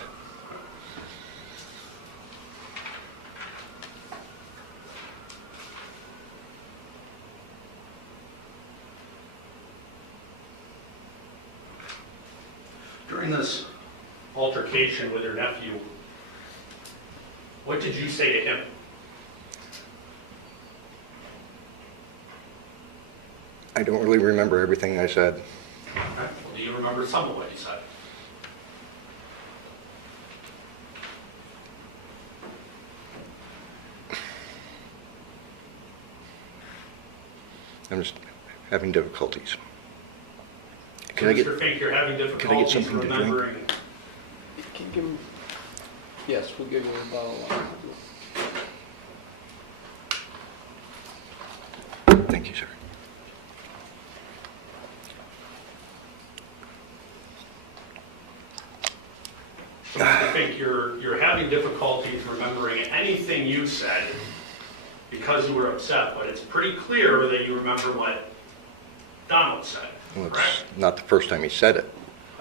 During this altercation with your nephew, what did you say to him? I don't really remember everything I said. Okay. Well, do you remember some of what you said? I'm just having difficulties. Can I get, Mr. Fink, you're having difficulties something to drink? remembering. Can you give him, yes, we'll give you a bottle of wine. thank you, sir. Mr. Fink, you're having difficulties remembering anything you said because you were upset, but it's pretty clear that you remember what Donald said, Well, it's correct? not the first time he said it.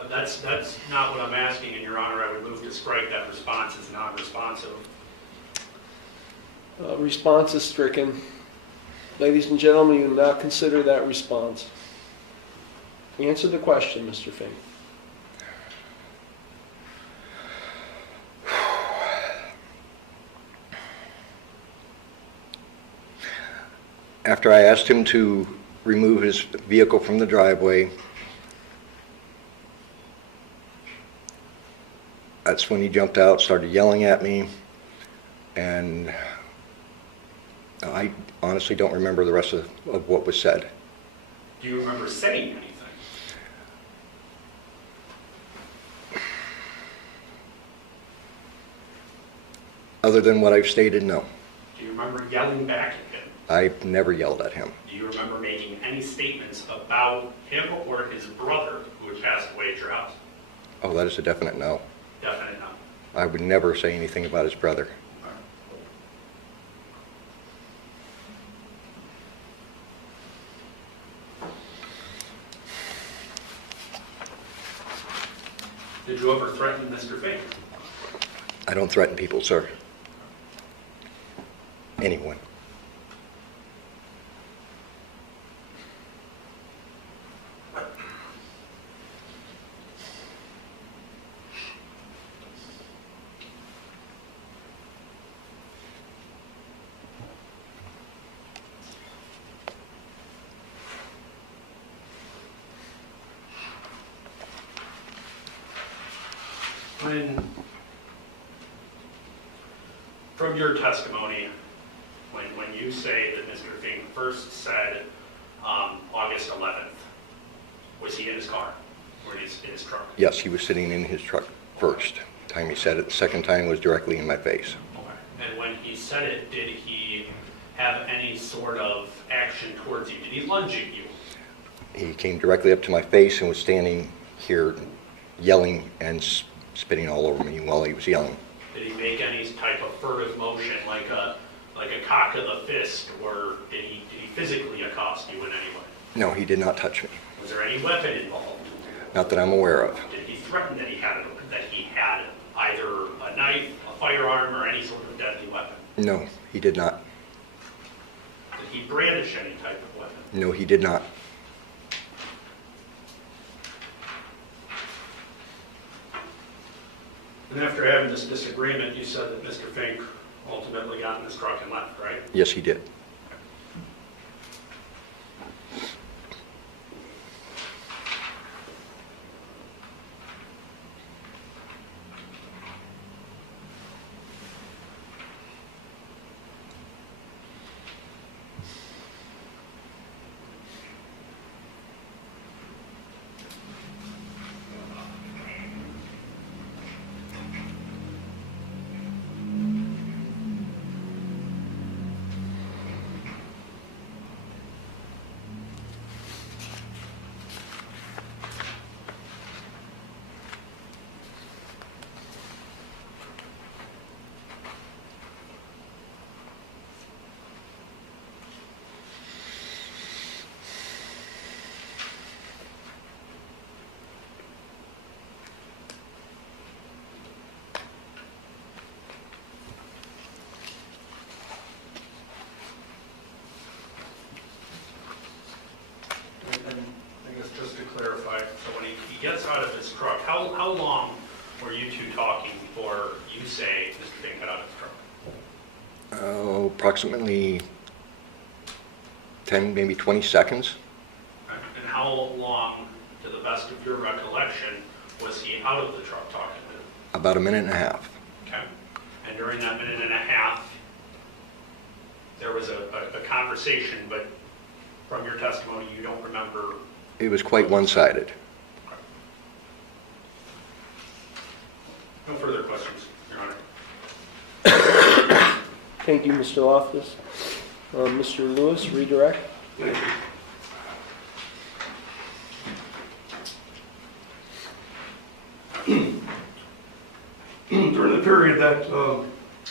That's not what I'm asking, and Your Honor, I would move to strike that response as non-responsive. Response is stricken. Ladies and gentlemen, you now consider that response. Answer the question, Mr. Fink. After I asked him to remove his vehicle from the driveway, that's when he jumped out, started yelling at me, and I honestly don't remember the rest of what was said. Do you remember saying anything? Other than what I've stated, no. Do you remember yelling back at him? I've never yelled at him. Do you remember making any statements about him or his brother who had passed away at your house? Oh, that is a definite no. Definite no. I would never say anything about his brother. Did you ever threaten Mr. Fink? I don't threaten people, sir. Anyone. From your testimony, when you say that Mr. Fink first said August 11th, was he in his car or in his truck? Yes, he was sitting in his truck first. Time he said it, the second time was directly in my face. Okay. And when he said it, did he have any sort of action towards you? Did he lunge at you? He came directly up to my face and was standing here yelling and spitting all over me while he was yelling. Did he make any type of furtive motion like a cock of the fist, or did he physically accost you in any way? No, he did not touch me. Was there any weapon involved? Not that I'm aware of. Did he threaten that he had either a knife, a firearm, or any sort of deadly weapon? No, he did not. Did he brandish any type of weapon? No, he did not. And after having this disagreement, you said that Mr. Fink ultimately got in his truck and left, right? Yes, he did. out of his truck, how long were you two talking before you say Mr. Fink got out of his truck? Oh, approximately 10, maybe 20 seconds. And how long, to the best of your recollection, was he out of the truck talking to? About a minute and a half. Okay. And during that minute and a half, there was a conversation, but from your testimony, you don't remember. It was quite one-sided. Okay. No further questions, Your Honor. Thank you, Mr. Loftus. Mr. Lewis, redirect. Thank you. During the period that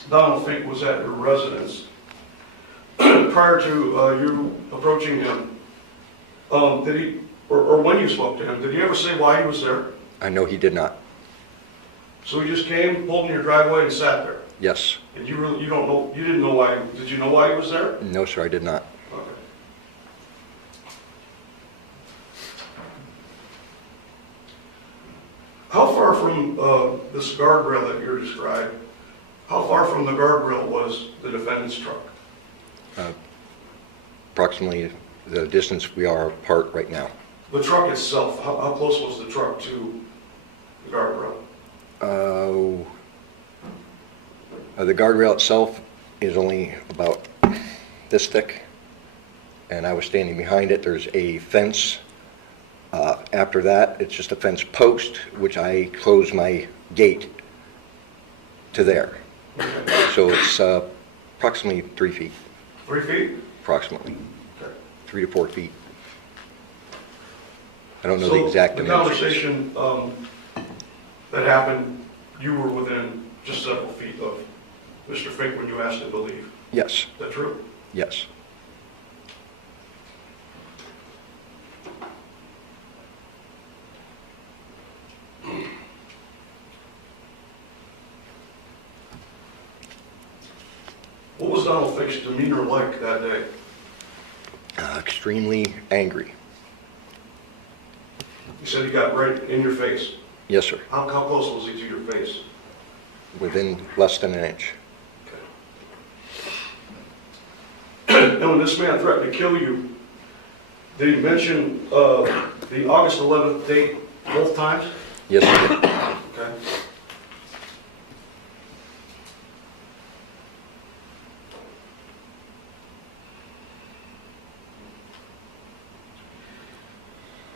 Donald Fink was at your residence, prior to you approaching him, did he, or when you spoke to him, did he ever say why he was there? I know he did not. So he just came, pulled in your driveway, and sat there. Yes. And you don't know, you didn't know why? Did you know why he was there? No, sir, I did not. Okay. How far from this guardrail that you're described? How far from the guardrail was the defendant's truck? Approximately the distance we are apart right now. The truck itself, how close was the truck to the guardrail? The guardrail itself is only about this thick, and I was standing behind it. There's a fence. After that, it's just a fence post, which I close my gate to there. So it's approximately 3 feet, 3 feet? approximately Okay. 3 to 4 feet. I don't know the exact dimensions. The conversation that happened, you were within just several feet of Mr. Fink when you asked him to leave. Yes, Is that true? yes. What was Donald Fink's demeanor like that day? Extremely angry. He said he got right in your face. Yes, sir. How close was he to your face? Within less than an inch. Okay. And when this man threatened to kill you, did he mention the August 11th date both times? Yes, sir. Okay.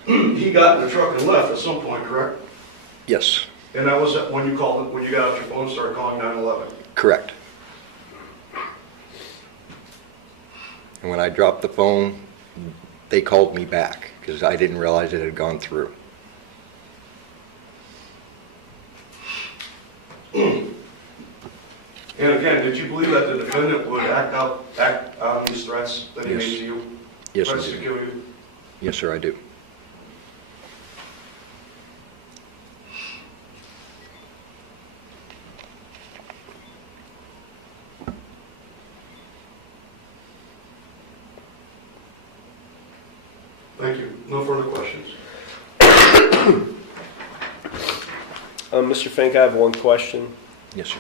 He got in the truck and left at some point, correct? Yes, And that was when you called, when you got out your phone and started calling 911. correct. And when I dropped the phone, they called me back because I didn't realize it had gone through. And again, did you believe that the defendant would act on these threats that he Yes. made to you? Yes, I Threats to do. kill you? Yes, sir, I do. Thank you. No further questions. Mr. Fink, I have one question. Yes, sir.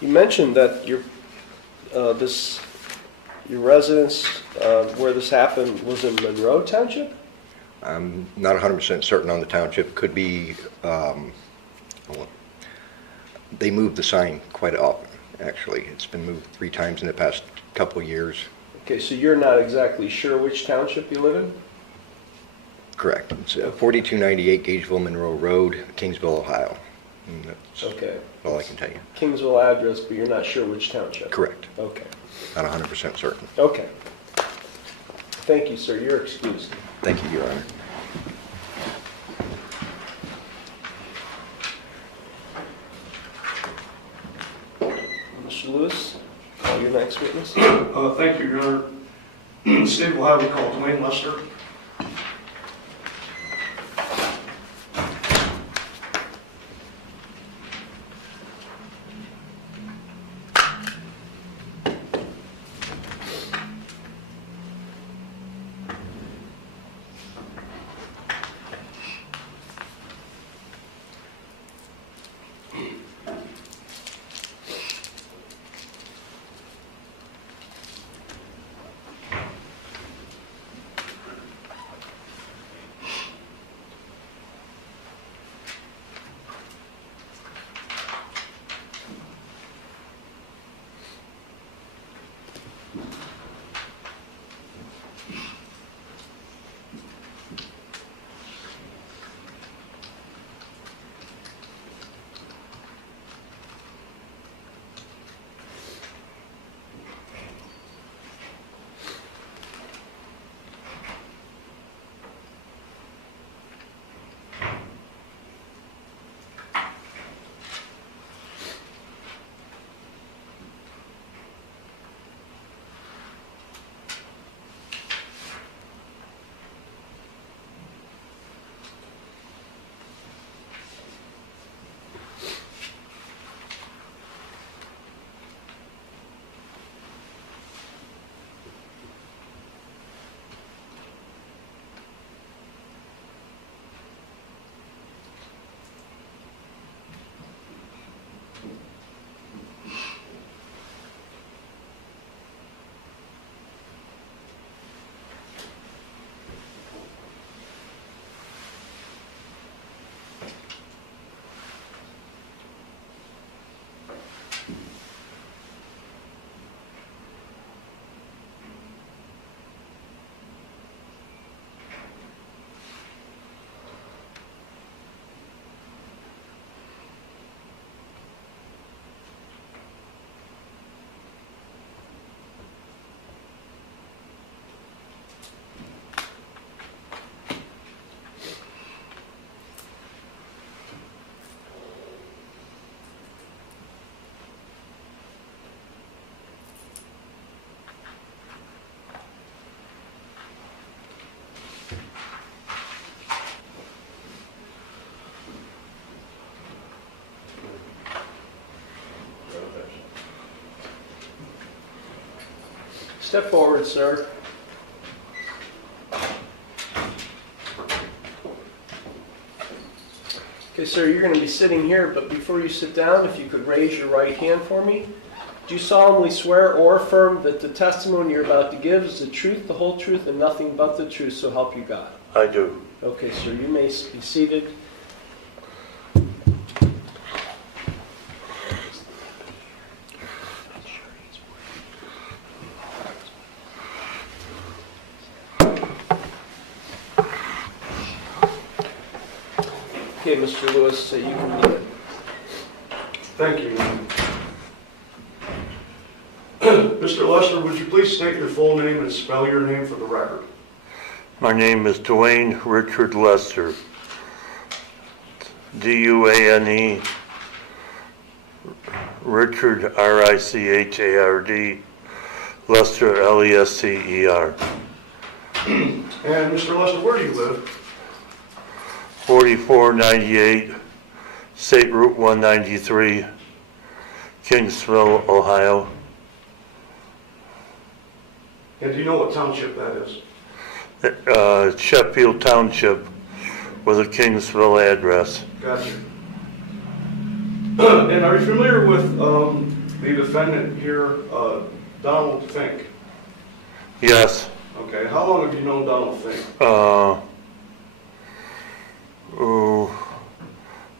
You mentioned that your residence where this happened was in Monroe Township? I'm not 100% certain on the township. Could be, they moved the sign quite often, actually. It's been moved 3 times in the past couple of years. Okay, so you're not exactly sure which township you live in? Correct. It's 4298 Gageville Monroe Road, Kingsville, Ohio. And that's Okay. all I can tell you. Kingsville address, but you're not sure which township? Correct. Okay. Not 100% certain. Okay. Thank you, sir. You're excused. Thank you, Your Honor. Mr. Lewis, your next witness. Thank you, Your Honor. State of Ohio, we call Dwayne Lester. Step forward, sir. Okay, sir, you're going to be sitting here, but before you sit down, if you could raise your right hand for me. Do you solemnly swear or affirm that the testimony you're about to give is the truth, the whole truth, and nothing but the truth, so help you God? I do. Okay, sir, you may be seated. Okay, Mr. Lewis, you can begin. Thank you. Mr. Lester, would you please state your full name and spell your name for the record? My name is Dwayne Richard Lester. D-U-A-N-E, Richard, R-I-C-H-A-R-D, Lester, L-E-S-T-E-R. And Mr. Lester, where do you live? 4498 State Route 193, Kingsville, Ohio. And do you know what township that is? Sheffield Township with a Kingsville address. Gotcha. And are you familiar with the defendant here, Donald Fink? Yes. Okay, how long have you known Donald Fink?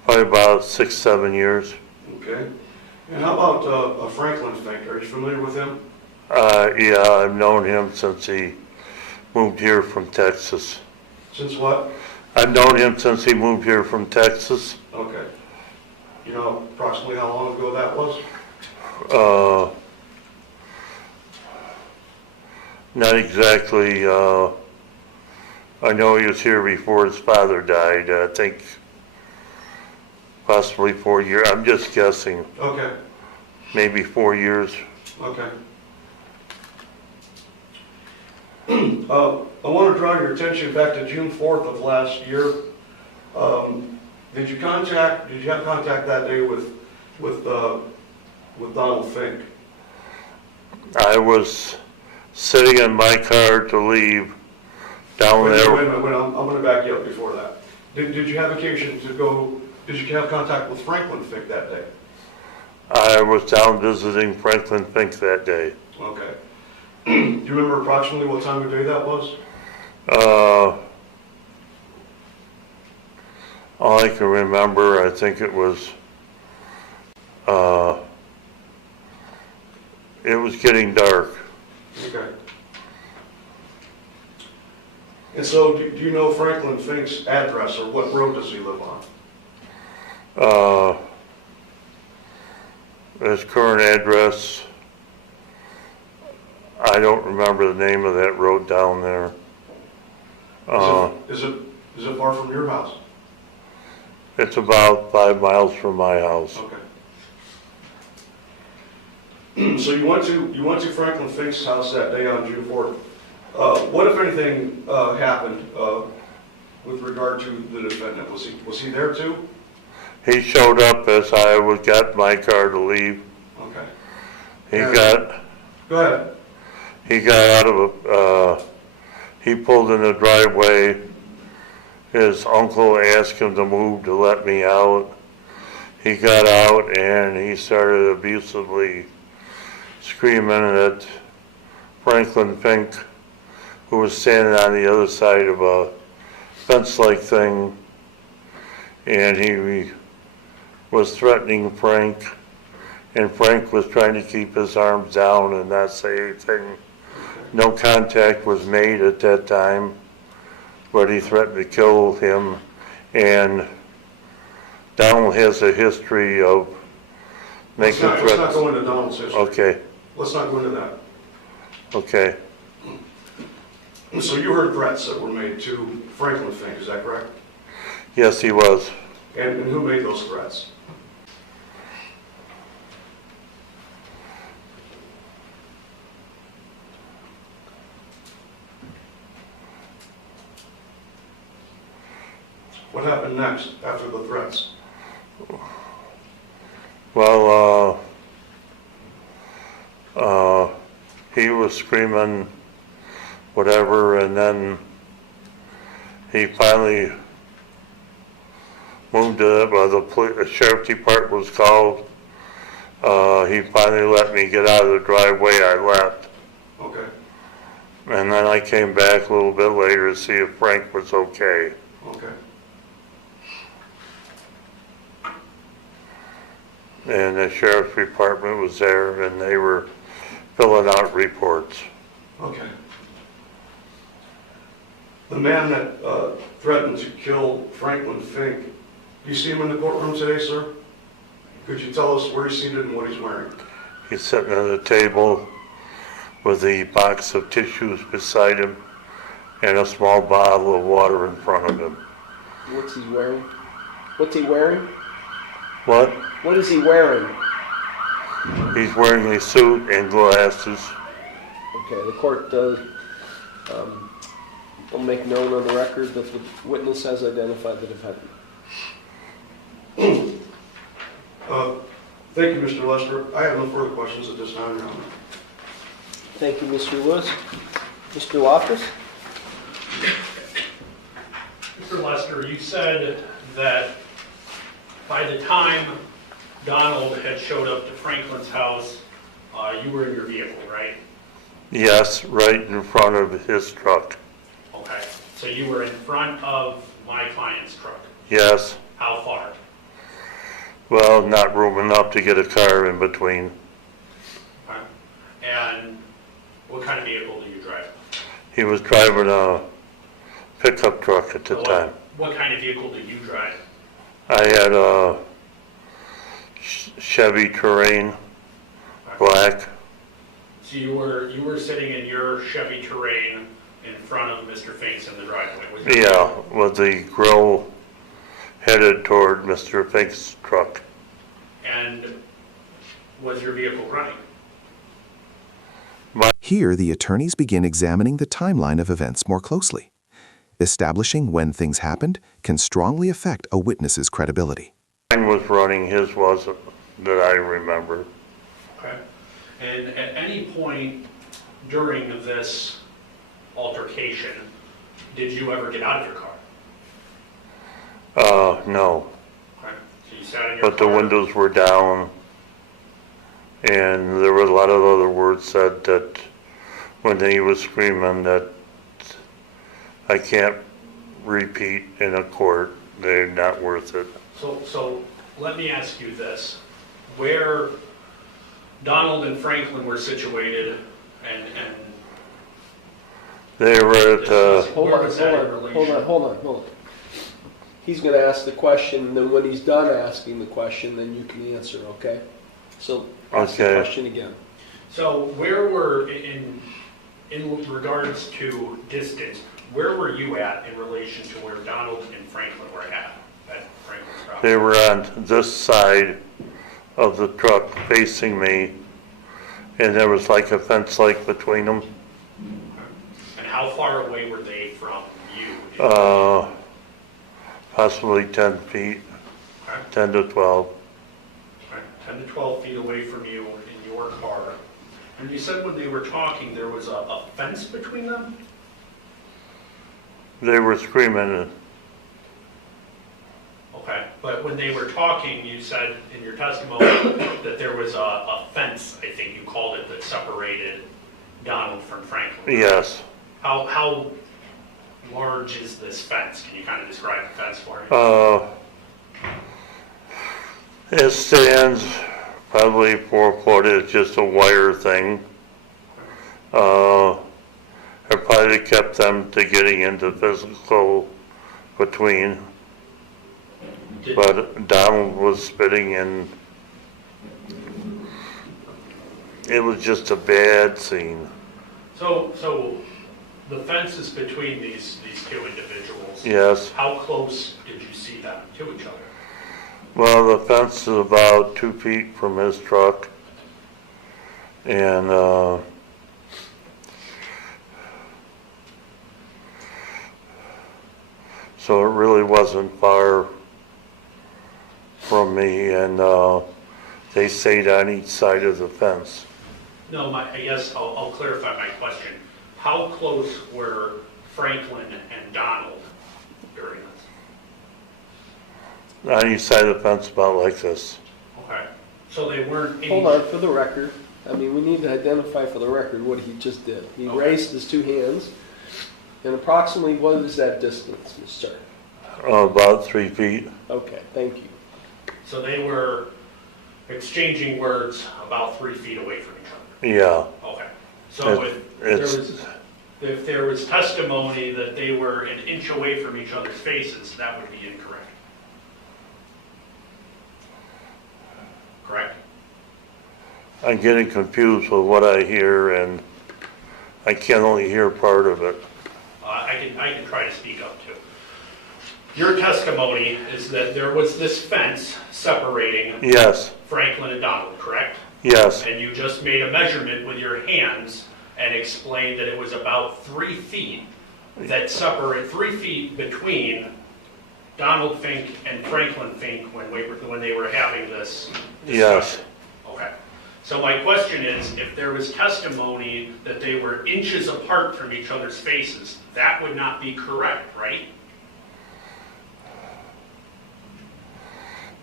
Probably about 6-7 years. Okay. And how about Franklin Fink? Are you familiar with him? Yeah, I've known him since he moved here from Texas. Since what? I've known him since he moved here from Texas. Okay. You know approximately how long ago that was? Not exactly. I know he was here before his father died. I think possibly 4 years. I'm just guessing. Okay. Maybe 4 years. Okay. I want to draw your attention back to June 4th of last year. Did you have contact that day with Donald Fink? I was sitting in my car to leave down Wait there. a minute, I'm going to back you up before that. Did you have occasion to go, did you have contact with Franklin Fink that day? I was down visiting Franklin Fink that day. Okay. Do you remember approximately what time of day that was? All I can remember, I think it was getting dark. Okay. And so, do you know Franklin Fink's address, or what road does he live on? His current address, I don't remember the name of that road down there. Is it far from your house? It's about 5 miles from my house. Okay. So you went to Franklin Fink's house that day on June 4th. What, if anything, happened with regard to the defendant? Was he there too? He showed up as I got my car to leave. Okay. Go ahead. He got out of he pulled in the driveway. His uncle asked him to move to let me out. He got out and he started abusively screaming at Franklin Fink, who was standing on the other side of a fence-like thing, and he was threatening Frank, and Frank was trying to keep his arms down and not say anything. No contact was made at that time, but he threatened to kill him, and Donald has a history of making threats. Let's not go into Donald's history. Okay, Let's not go into that. okay. So you heard threats that were made to Franklin Fink, is that correct? Yes, he was. And who made those threats? What happened next after the threats? Well, he was screaming whatever, and then he finally moved to, well, the sheriff department was called. He finally let me get out of the driveway. I left. Okay, And then I came back a little bit later to see if Frank was okay. okay. And the sheriff's department was there, and they were filling out reports. Okay. The man that threatened to kill Franklin Fink, do you see him in the courtroom today, sir? Could you tell us where he's seated and what he's wearing? He's sitting at a table with a box of tissues beside him and a small bottle of water in front of him. What's he wearing? What's he wearing? What? What is he wearing? He's wearing a suit and glasses. Okay, the court will make known on the record that the witness has identified the defendant. Thank you, Mr. Lester. I have no further questions at this time, Your Honor. Thank you, Mr. Lewis. Mr. Loftus? Mr. Lester, you said that by the time Donald had showed up to Franklin's house, you were in your vehicle, right? Yes, right in front of his truck. Okay, so you were in front of my client's truck. Yes. How far? Well, not room enough to get a car in between. Okay. And what kind of vehicle do you drive? He was driving a pickup truck at the time. What kind of vehicle do you drive? I had a Chevy Terrain, black. So you were sitting in your Chevy Terrain in front of Mr. Fink's in the driveway? Yeah, with the grill headed toward Mr. Fink's truck. And was your vehicle running? Here, the attorneys begin examining the timeline of events more closely. Establishing when things happened can strongly affect a witness's credibility. Mine was running, his wasn't, that I remember. Okay. And at any point during this altercation, did you ever get out of your car? No. Okay. So you sat in your But the car. windows were down, and there were a lot of other words said that when he was screaming that I can't repeat in a court. They're not worth it. So let me ask you this. Where Donald and Franklin were situated and They were at, Hold on. He's going to ask the question, and then when he's done asking the question, then you can answer, okay? So ask the Okay. question again. So where were, in regards to distance, where were you at in relation to where Donald and Franklin were at Franklin's property? they were on this side of the truck facing me, and there was like a fence like between them. And how far away were they from you? Possibly 10 feet, Okay. 10 to 12. Okay. 10 to 12 feet away from you in your car. And you said when they were talking, there was a fence between them? They were screaming. Okay, but when they were talking, you said in your testimony that there was a fence, I think you called it, that separated Donald from Franklin. Yes. How large is this fence? Can you kind of describe the fence for me? It stands probably 4 foot. It's just a wire thing. It probably kept them to getting into physical between. But Donald was spitting and it was just a bad scene. So the fence is between these two individuals. Yes. How close did you see them to each other? Well, the fence is about 2 feet from his truck. And so it really wasn't far from me, and they stayed on each side of the fence. No, I guess I'll clarify my question. How close were Franklin and Donald during this? On each side of the fence about like this. Okay. So they weren't. Hold on, for the record. I mean, we need to identify for the record what he just did. He Okay. raised his two hands, and approximately what is that distance, Mr.? About 3 feet. Okay, thank you. So they were exchanging words about 3 feet away from each other. Yeah. Okay. So It's- if there was testimony that they were an inch away from each other's faces, that would be incorrect. Correct? I'm getting confused with what I hear, and I can only hear part of it. I can try to speak up too. Your testimony is that there was this fence separating Yes, Franklin and Donald, correct? yes, And you just made a measurement with your hands and explained that it was about 3 feet that separate 3 feet between Donald Fink and Franklin Fink when they were having this discussion. yes. Okay. So my question is, if there was testimony that they were inches apart from each other's faces, that would not be correct, right?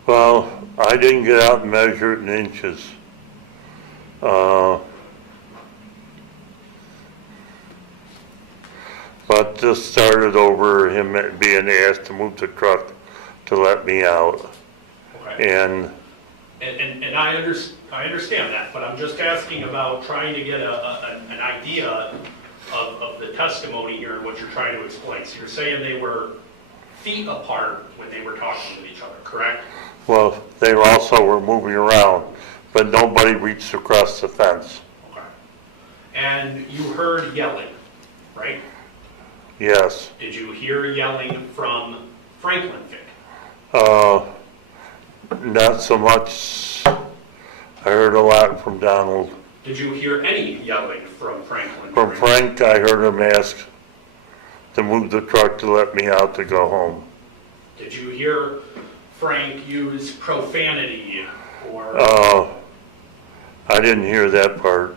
Well, I didn't get out and measure it in inches. But this started over him being asked to move the truck to let me out. Okay. And And I understand that, but I'm just asking about trying to get an idea of the testimony here and what you're trying to explain. So you're saying they were feet apart when they were talking with each other, correct? well, they also were moving around, but nobody reached across the fence. Okay. And you heard yelling, right? Yes. Did you hear yelling from Franklin Fink? Not so much. I heard a lot from Donald. Did you hear any yelling from Franklin? From during- Frank, I heard him ask to move the truck to let me out to go home. Did you hear Frank use profanity or? I didn't hear that part.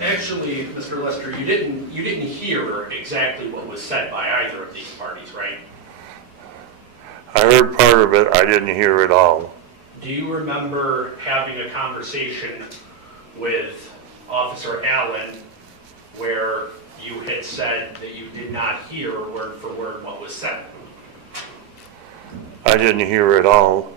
Actually, Mr. Lester, you didn't hear exactly what was said by either of these parties, right? I heard part of it, I didn't hear it all. Do you remember having a conversation with Officer Allen where you had said that you did not hear word for word what was said? I didn't hear it all.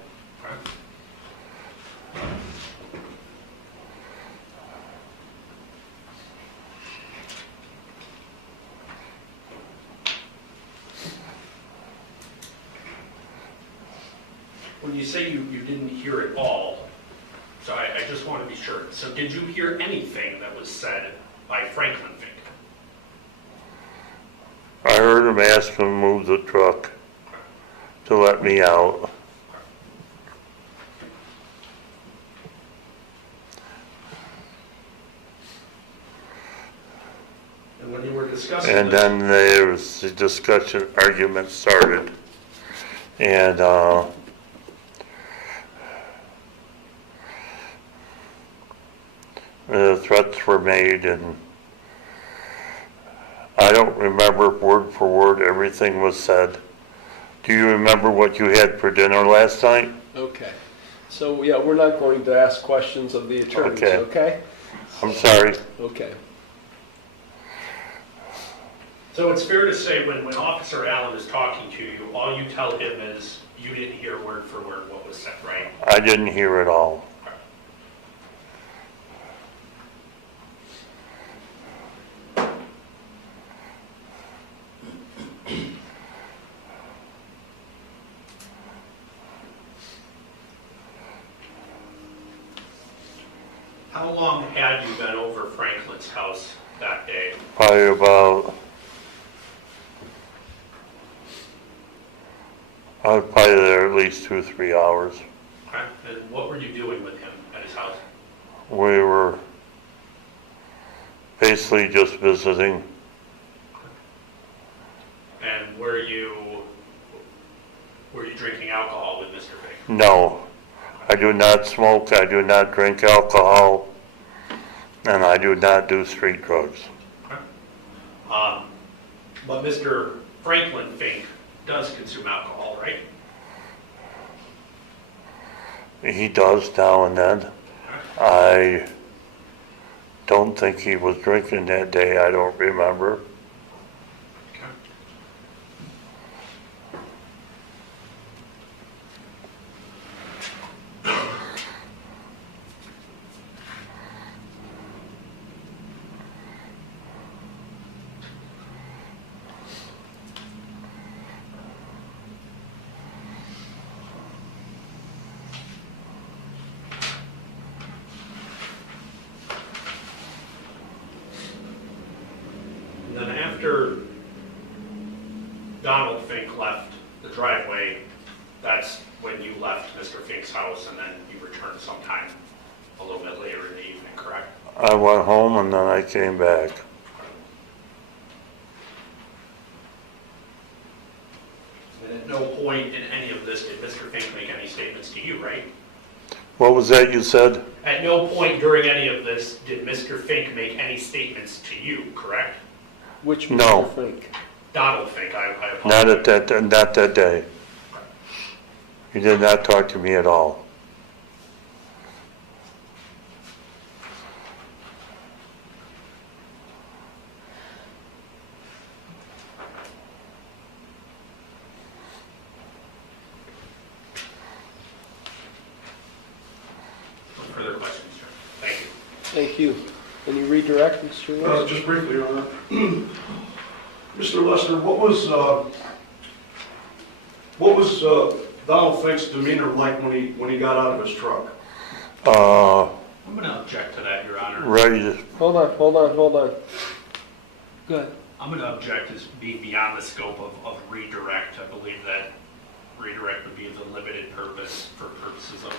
When you say you didn't hear it all, so I just want to be sure. So did you hear anything that was said by Franklin Fink? I heard him ask him to move the truck to let me out. And when you were discussing And this, then there was the discussion, argument started. And, the threats were made, and I don't remember word for word everything was said. Do you remember what you had for dinner last night? Okay. So, yeah, we're not going to ask questions of the attorneys, Okay. okay? I'm sorry. Okay. so it's fair to say when Officer Allen is talking to you, all you tell him is you didn't hear word for word what was said, right? I didn't hear it all. How long had you been over Franklin's house that day? Probably about, I was probably there at least 2 or 3 hours. Okay. And what were you doing with him at his house? We were basically just visiting. And were you drinking alcohol with Mr. Fink? No, I do not smoke, I do not drink alcohol, and I do not do street drugs. But Mr. Franklin Fink does consume alcohol, right? He does now and then. I don't think he was drinking that day, I don't remember. And then after Donald Fink left the driveway, that's when you left Mr. Fink's house, and then you returned sometime a little bit later in the evening, correct? I went home and then I came back. And at no point in any of this did Mr. Fink make any statements to you, right? What was that you said? At no point during any of this did Mr. Fink make any statements to you, correct? Which No. Mr. Fink? Donald Fink, I apologize. Not that day. He did not talk to me at all. No further questions, sir. Thank you. Thank you. Any redirect, Mr. Lewis? Just briefly, Your Honor. Mr. Lester, what was Donald Fink's demeanor like when he got out of his truck? I'm going to object to that, Your Honor. Ready to, Hold on. Go ahead. I'm going to object as being beyond the scope of redirect. I believe that redirect would be the limited purpose for purposes of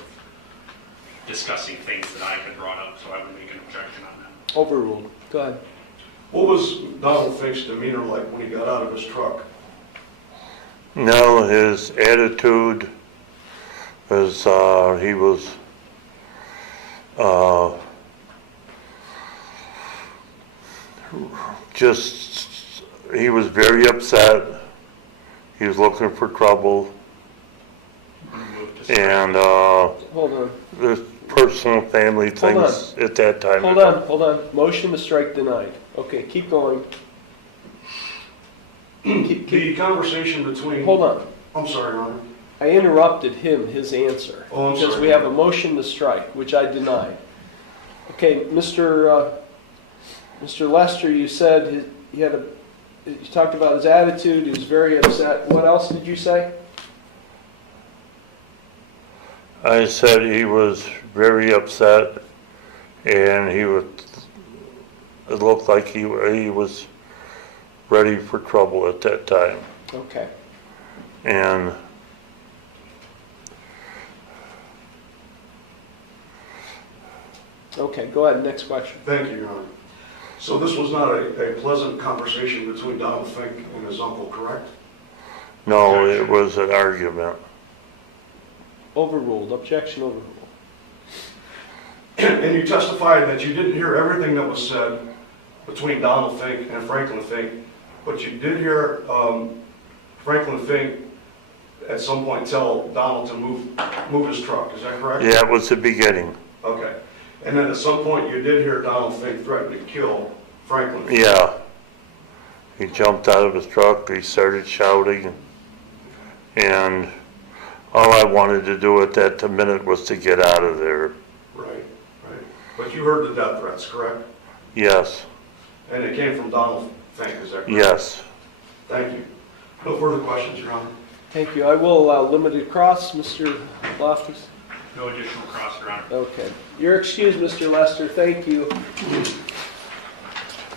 discussing things that I had brought up, so I would make an objection on that. Overruled. Go ahead. What was Donald Fink's demeanor like when he got out of his truck? no, his attitude was, he was, he was very upset. He was looking for trouble. And, Hold on. there's personal family things at that time. Hold on. Motion to strike denied. Okay, keep going. The conversation between... Hold on. I'm sorry, Your Honor. I interrupted his answer. Oh, I'm Because sorry. we have a motion to strike, which I denied. Okay, Mr. Lester, you said you talked about his attitude, he was very upset. What else did you say? I said he was very upset, and it looked like he was ready for trouble at that time. Okay. And Okay, go ahead, next question. Thank you, Your Honor. So this was not a pleasant conversation between Donald Fink and his uncle, correct? no, it was an argument. Overruled, objection overruled. And you testified that you didn't hear everything that was said between Donald Fink and Franklin Fink, but you did hear Franklin Fink at some point tell Donald to move his truck. Is that correct? Yeah, it was the beginning. Okay. And then at some point you did hear Donald Fink threaten to kill Franklin Fink. Yeah. He jumped out of his truck, he started shouting, and all I wanted to do at that minute was to get out of there. Right. But you heard the death threats, correct? Yes, And it came from Donald Fink, is that correct? yes. Thank you. No further questions, Your Honor. Thank you. I will allow limited cross, Mr. Loftus. No additional cross, Your Honor. Okay. You're excused, Mr. Lester. Thank you.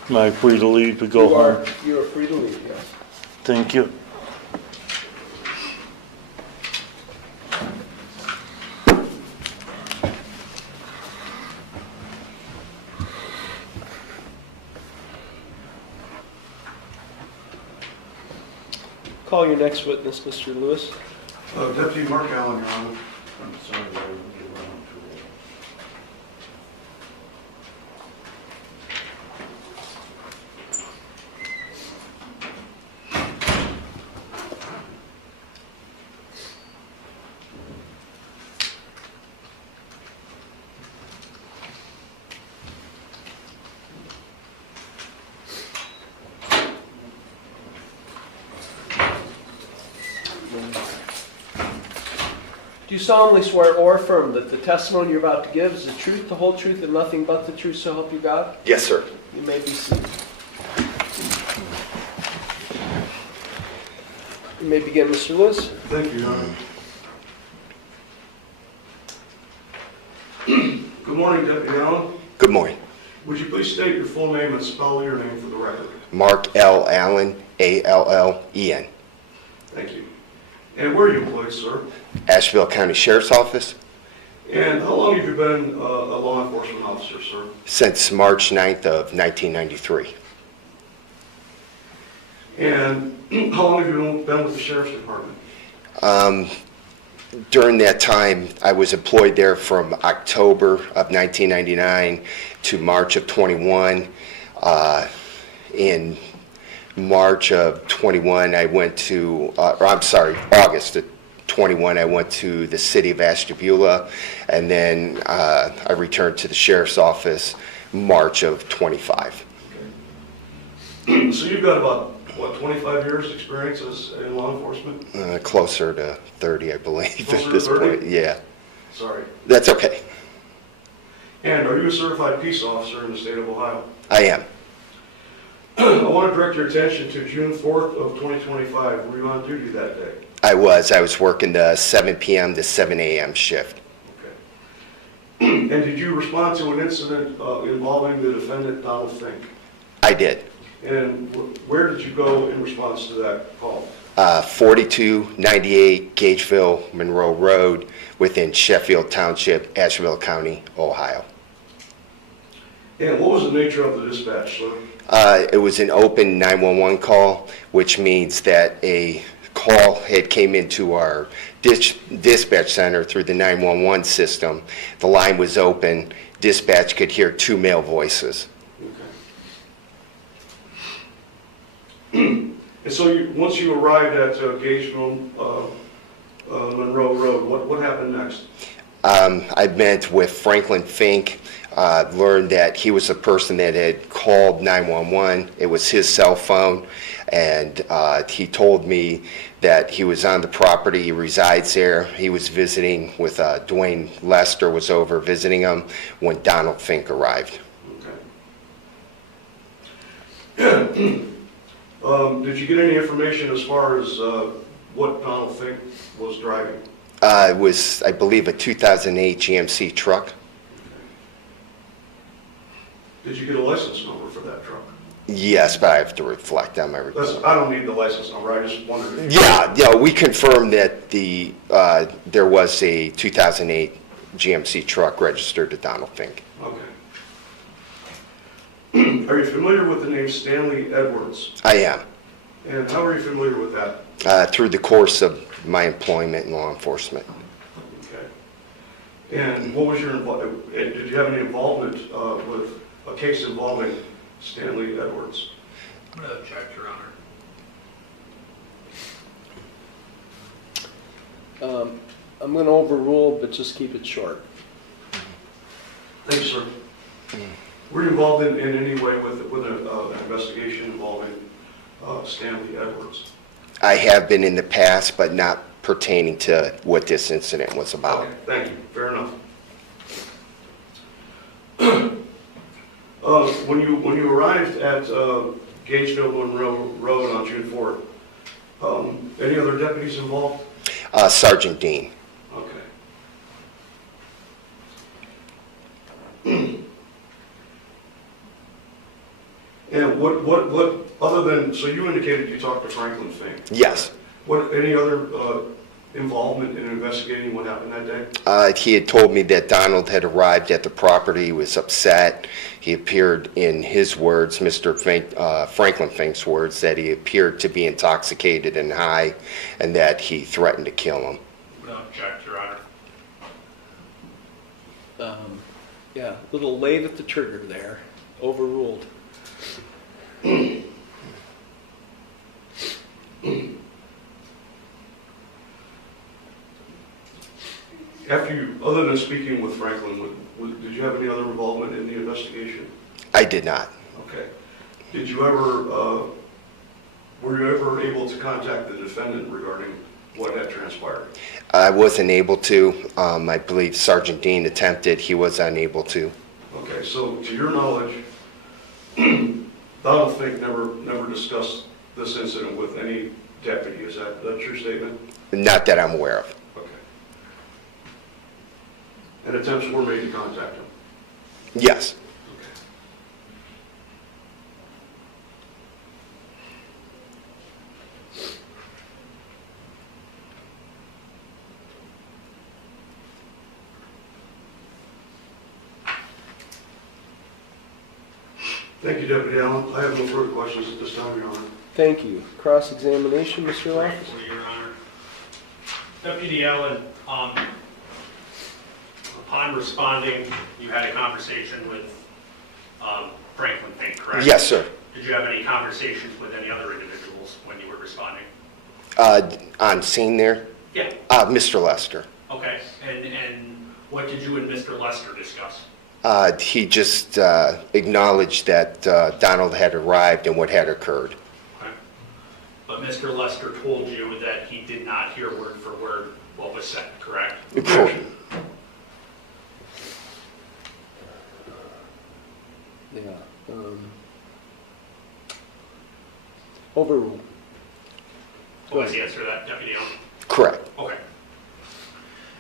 Am I free to leave to go home? You are free to leave, yes. Thank you. Call your next witness, Mr. Lewis. Deputy Mark Allen, Your Honor. I'm sorry, Do you solemnly swear or affirm that the testimony you're about to give is the truth, the whole truth, and nothing but the truth, so help you God? Yes, sir. You may be seated. You may begin, Mr. Lewis. Thank you, Your Honor. Good morning, Deputy Allen. Good morning. Would you please state your full name and spell your name for the record? Mark L. Allen, A-L-L-E-N. Thank you. And where are you employed, sir? Asheville County Sheriff's Office And how long have you been a law enforcement officer, sir? since March 9th of 1993. And how long have you been with the Sheriff's Department? During that time, I was employed there from October of 1999 to March of 21. In March of 21, I went to, August of 21, I went to the city of Ashtabula, and then I returned to the sheriff's office March of 25. Okay. So you've got about, what, 25 years experience in law enforcement? Closer to 30, I believe, Closer at this to 30? point. Yeah, Sorry. that's okay. And are you a certified peace officer in the state of Ohio? I am. I want to direct your attention to June 4th of 2025. Were you on duty that day? I was working the 7 p.m. to 7 a.m. shift. Okay. And did you respond to an incident involving the defendant, Donald Fink? I did. And where did you go in response to that call? 4298 Gageville Monroe Road within Sheffield Township, Asheville County, Ohio. And what was the nature of the dispatch, sir? It was an open 911 call, which means that a call had came into our dispatch center through the 911 system. The line was open. Dispatch could hear two male voices. Okay. And so once you arrived at Gageville Monroe Road, what happened next? I met with Franklin Fink, learned that he was the person that had called 911. It was his cell phone, and he told me that he was on the property, he resides there. He was visiting with Dwayne Lester, was over visiting him when Donald Fink arrived. Okay. Did you get any information as far as what Donald Fink was driving? It was, I believe, a 2008 GMC truck. Did you get a license number for that truck? Yes, but I have to reflect on my report. I don't need the license number, I just wondered if... Yeah, we confirmed that there was a 2008 GMC truck registered to Donald Fink. Okay. Are you familiar with the name Stanley Edwards? I am. And how are you familiar with that? Through the course of my employment in law enforcement. Okay. And what was your involvement? Did you have any involvement with a case involving Stanley Edwards? I'm going to object, Your Honor. I'm going to overrule, but just keep it short. Thank you, sir. Were you involved in any way with an investigation involving Stanley Edwards? I have been in the past, but not pertaining to what this incident was about. Okay, thank you. Fair enough. When you arrived at Gageville Monroe Road on June 4th, any other deputies involved? Sergeant Dean. Okay. And what other than, so you indicated you talked to Franklin Fink. Yes. Any other involvement in investigating what happened that day? He had told me that Donald had arrived at the property, was upset. He appeared, in his words, Mr. Fink, Franklin Fink's words, that he appeared to be intoxicated and high, and that he threatened to kill him. I'm going to object, Your Honor. Yeah, a little late at the trigger there. Overruled. After you, other than speaking with Franklin, did you have any other involvement in the investigation? I did not. Okay. Did you ever, were you ever able to contact the defendant regarding what had transpired? I wasn't able to. I believe Sergeant Dean attempted. He was unable to. Okay, so to your knowledge, Donald Fink never discussed this incident with any deputy. Is that your statement? Not that I'm aware of. Okay. And attempts were made to contact him? Yes. Thank you, Deputy Allen. I have no further questions at this time, Your Honor. Thank you. Cross-examination, Mr. Loftus? Gratefully, Your Honor. Deputy Allen, upon responding, you had a conversation with Franklin Fink, correct? Yes, sir. Did you have any conversations with any other individuals when you were responding? On scene there? Yeah. Mr. Lester. Okay. And what did you and Mr. Lester discuss? He just acknowledged that Donald had arrived and what had occurred. Okay. But Mr. Lester told you that he did not hear word for word what was said, correct? Correct. Yeah. Overruled. What was the answer to that, Deputy Allen? Correct. Okay.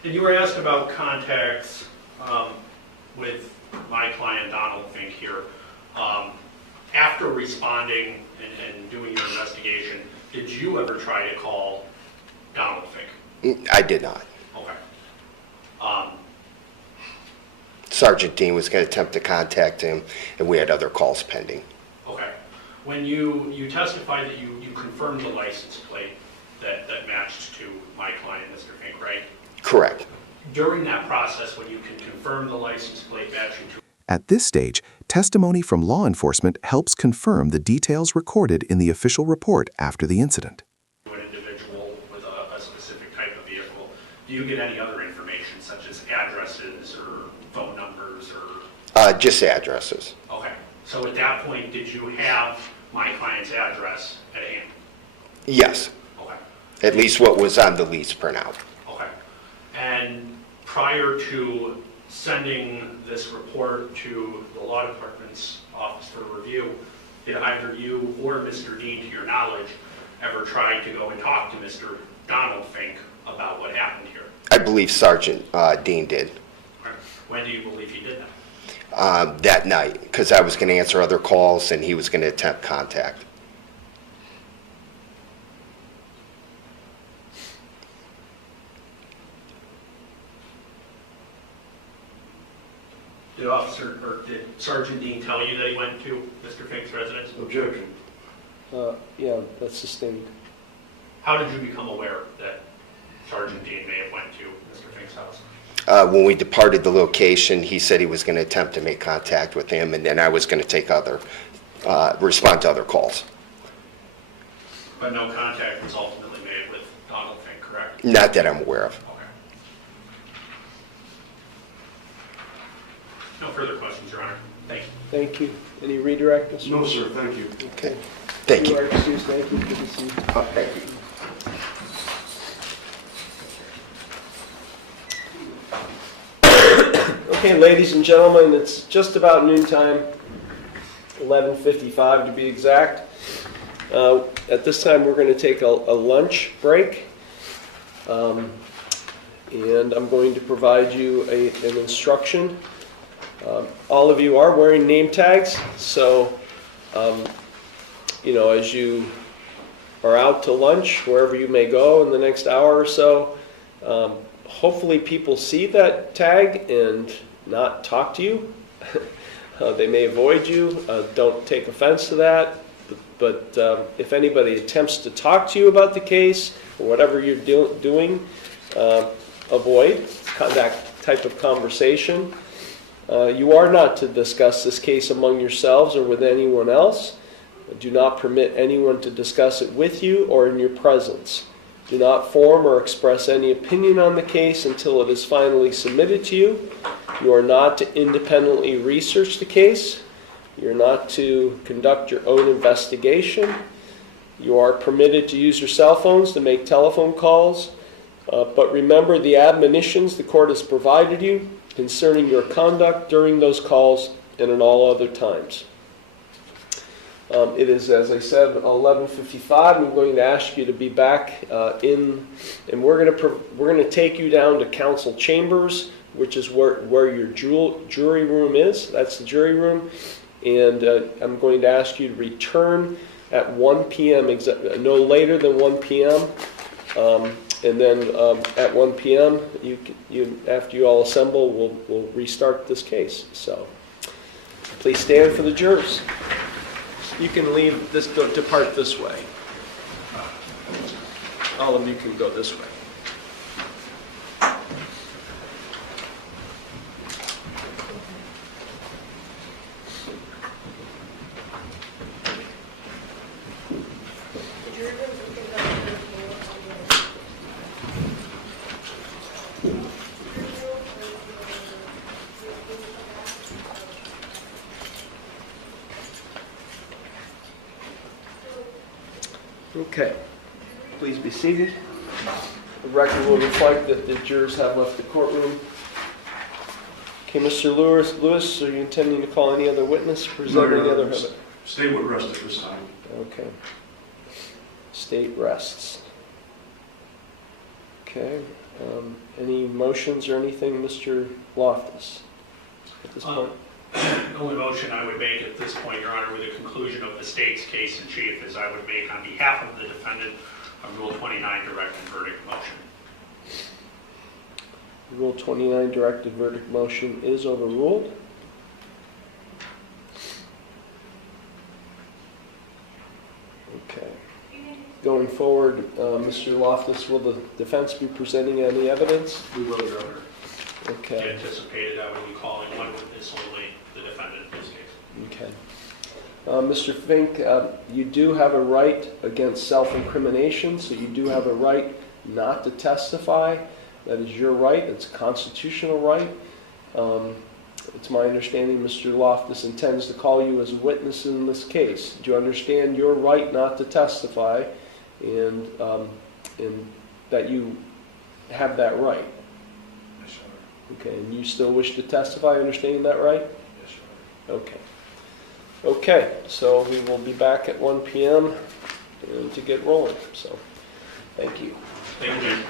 And you were asked about contacts with my client, Donald Fink, here. After responding and doing your investigation, did you ever try to call Donald Fink? I did not. Okay. Sergeant Dean was going to attempt to contact him, and we had other calls pending. Okay. When you testified that you confirmed the license plate that matched to my client, Mr. Fink, right? Correct. During that process, when you can confirm the license plate matching to At this stage, testimony from law enforcement helps confirm the details recorded in the official report after the incident. an individual with a specific type of vehicle, do you get any other information such as addresses or phone numbers or? Just addresses. Okay. So at that point, did you have my client's address at hand? Yes. Okay. At least what was on the lease printout. Okay. And prior to sending this report to the law department's office for review, did either you or Mr. Dean, to your knowledge, ever try to go and talk to Mr. Donald Fink about what happened here? I believe Sergeant Dean did. Okay. When do you believe he did that? That night, because I was going to answer other calls and he was going to attempt contact. Did Sergeant Dean tell you that he went to Mr. Fink's residence? Objection. Yeah, that's sustained. How did you become aware that Sergeant Dean may have went to Mr. Fink's house? When we departed the location, he said he was going to attempt to make contact with him, and then I was going to take respond to other calls. But no contact was ultimately made with Donald Fink, correct? Not that I'm aware of. Okay. No further questions, Your Honor. Thank you. Thank you. Any redirect, Mr. No, sir, thank you. Okay. Thank you. are excused. Thank you. Good to see you. Thank you. Okay, ladies and gentlemen, it's just about noontime, 11:55 to be exact. At this time, we're going to take a lunch break. And I'm going to provide you an instruction. All of you are wearing name tags, so as you are out to lunch, wherever you may go in the next hour or so, hopefully people see that tag and not talk to you. They may avoid you. Don't take offense to that. But if anybody attempts to talk to you about the case or whatever you're doing, avoid that type of conversation. You are not to discuss this case among yourselves or with anyone else. Do not permit anyone to discuss it with you or in your presence. Do not form or express any opinion on the case until it is finally submitted to you. You are not to independently research the case. You're not to conduct your own investigation. You are permitted to use your cell phones to make telephone calls, but remember the admonitions the court has provided you concerning your conduct during those calls and at all other times. It is, as I said, 11:55. I'm going to ask you to be back and we're going to take you down to council chambers, which is where your jury room is. That's the jury room, and I'm going to ask you to return at 1 p.m. No later than 1 p.m. And then at 1 p.m. After you all assemble, we'll restart this case. So please stand for the jurors. You can leave this, depart this way. All of you can go this way. Okay, please be seated. The record will reflect that the jurors have left the courtroom. Okay, Mr. Lewis, are you intending to call any other witness, present any other evidence? State would rest at this time. Okay. State rests. Okay. Any motions or anything, Mr. Loftus, at this point? The only motion I would make at this point, Your Honor, with the conclusion of the state's case in chief, is I would make on behalf of the defendant a Rule 29 directed verdict motion. Rule 29 directed verdict motion is overruled. Okay. Going forward, Mr. Loftus, will the defense be presenting any evidence? We will, Your Honor. Okay. I anticipated I would be calling one witness only, the defendant in this case. Okay. Mr. Fink, you do have a right against self-incrimination, so you do have a right not to testify. That is your right. It's a constitutional right. It's my understanding Mr. Loftus intends to call you as a witness in this case. Do you understand your right not to testify and that you have that right? Yes, sir. Okay, and you still wish to testify, understanding that right? Yes, sir. Okay. Okay, so we will be back at 1 p.m. To get rolling. So, thank you. Thank you.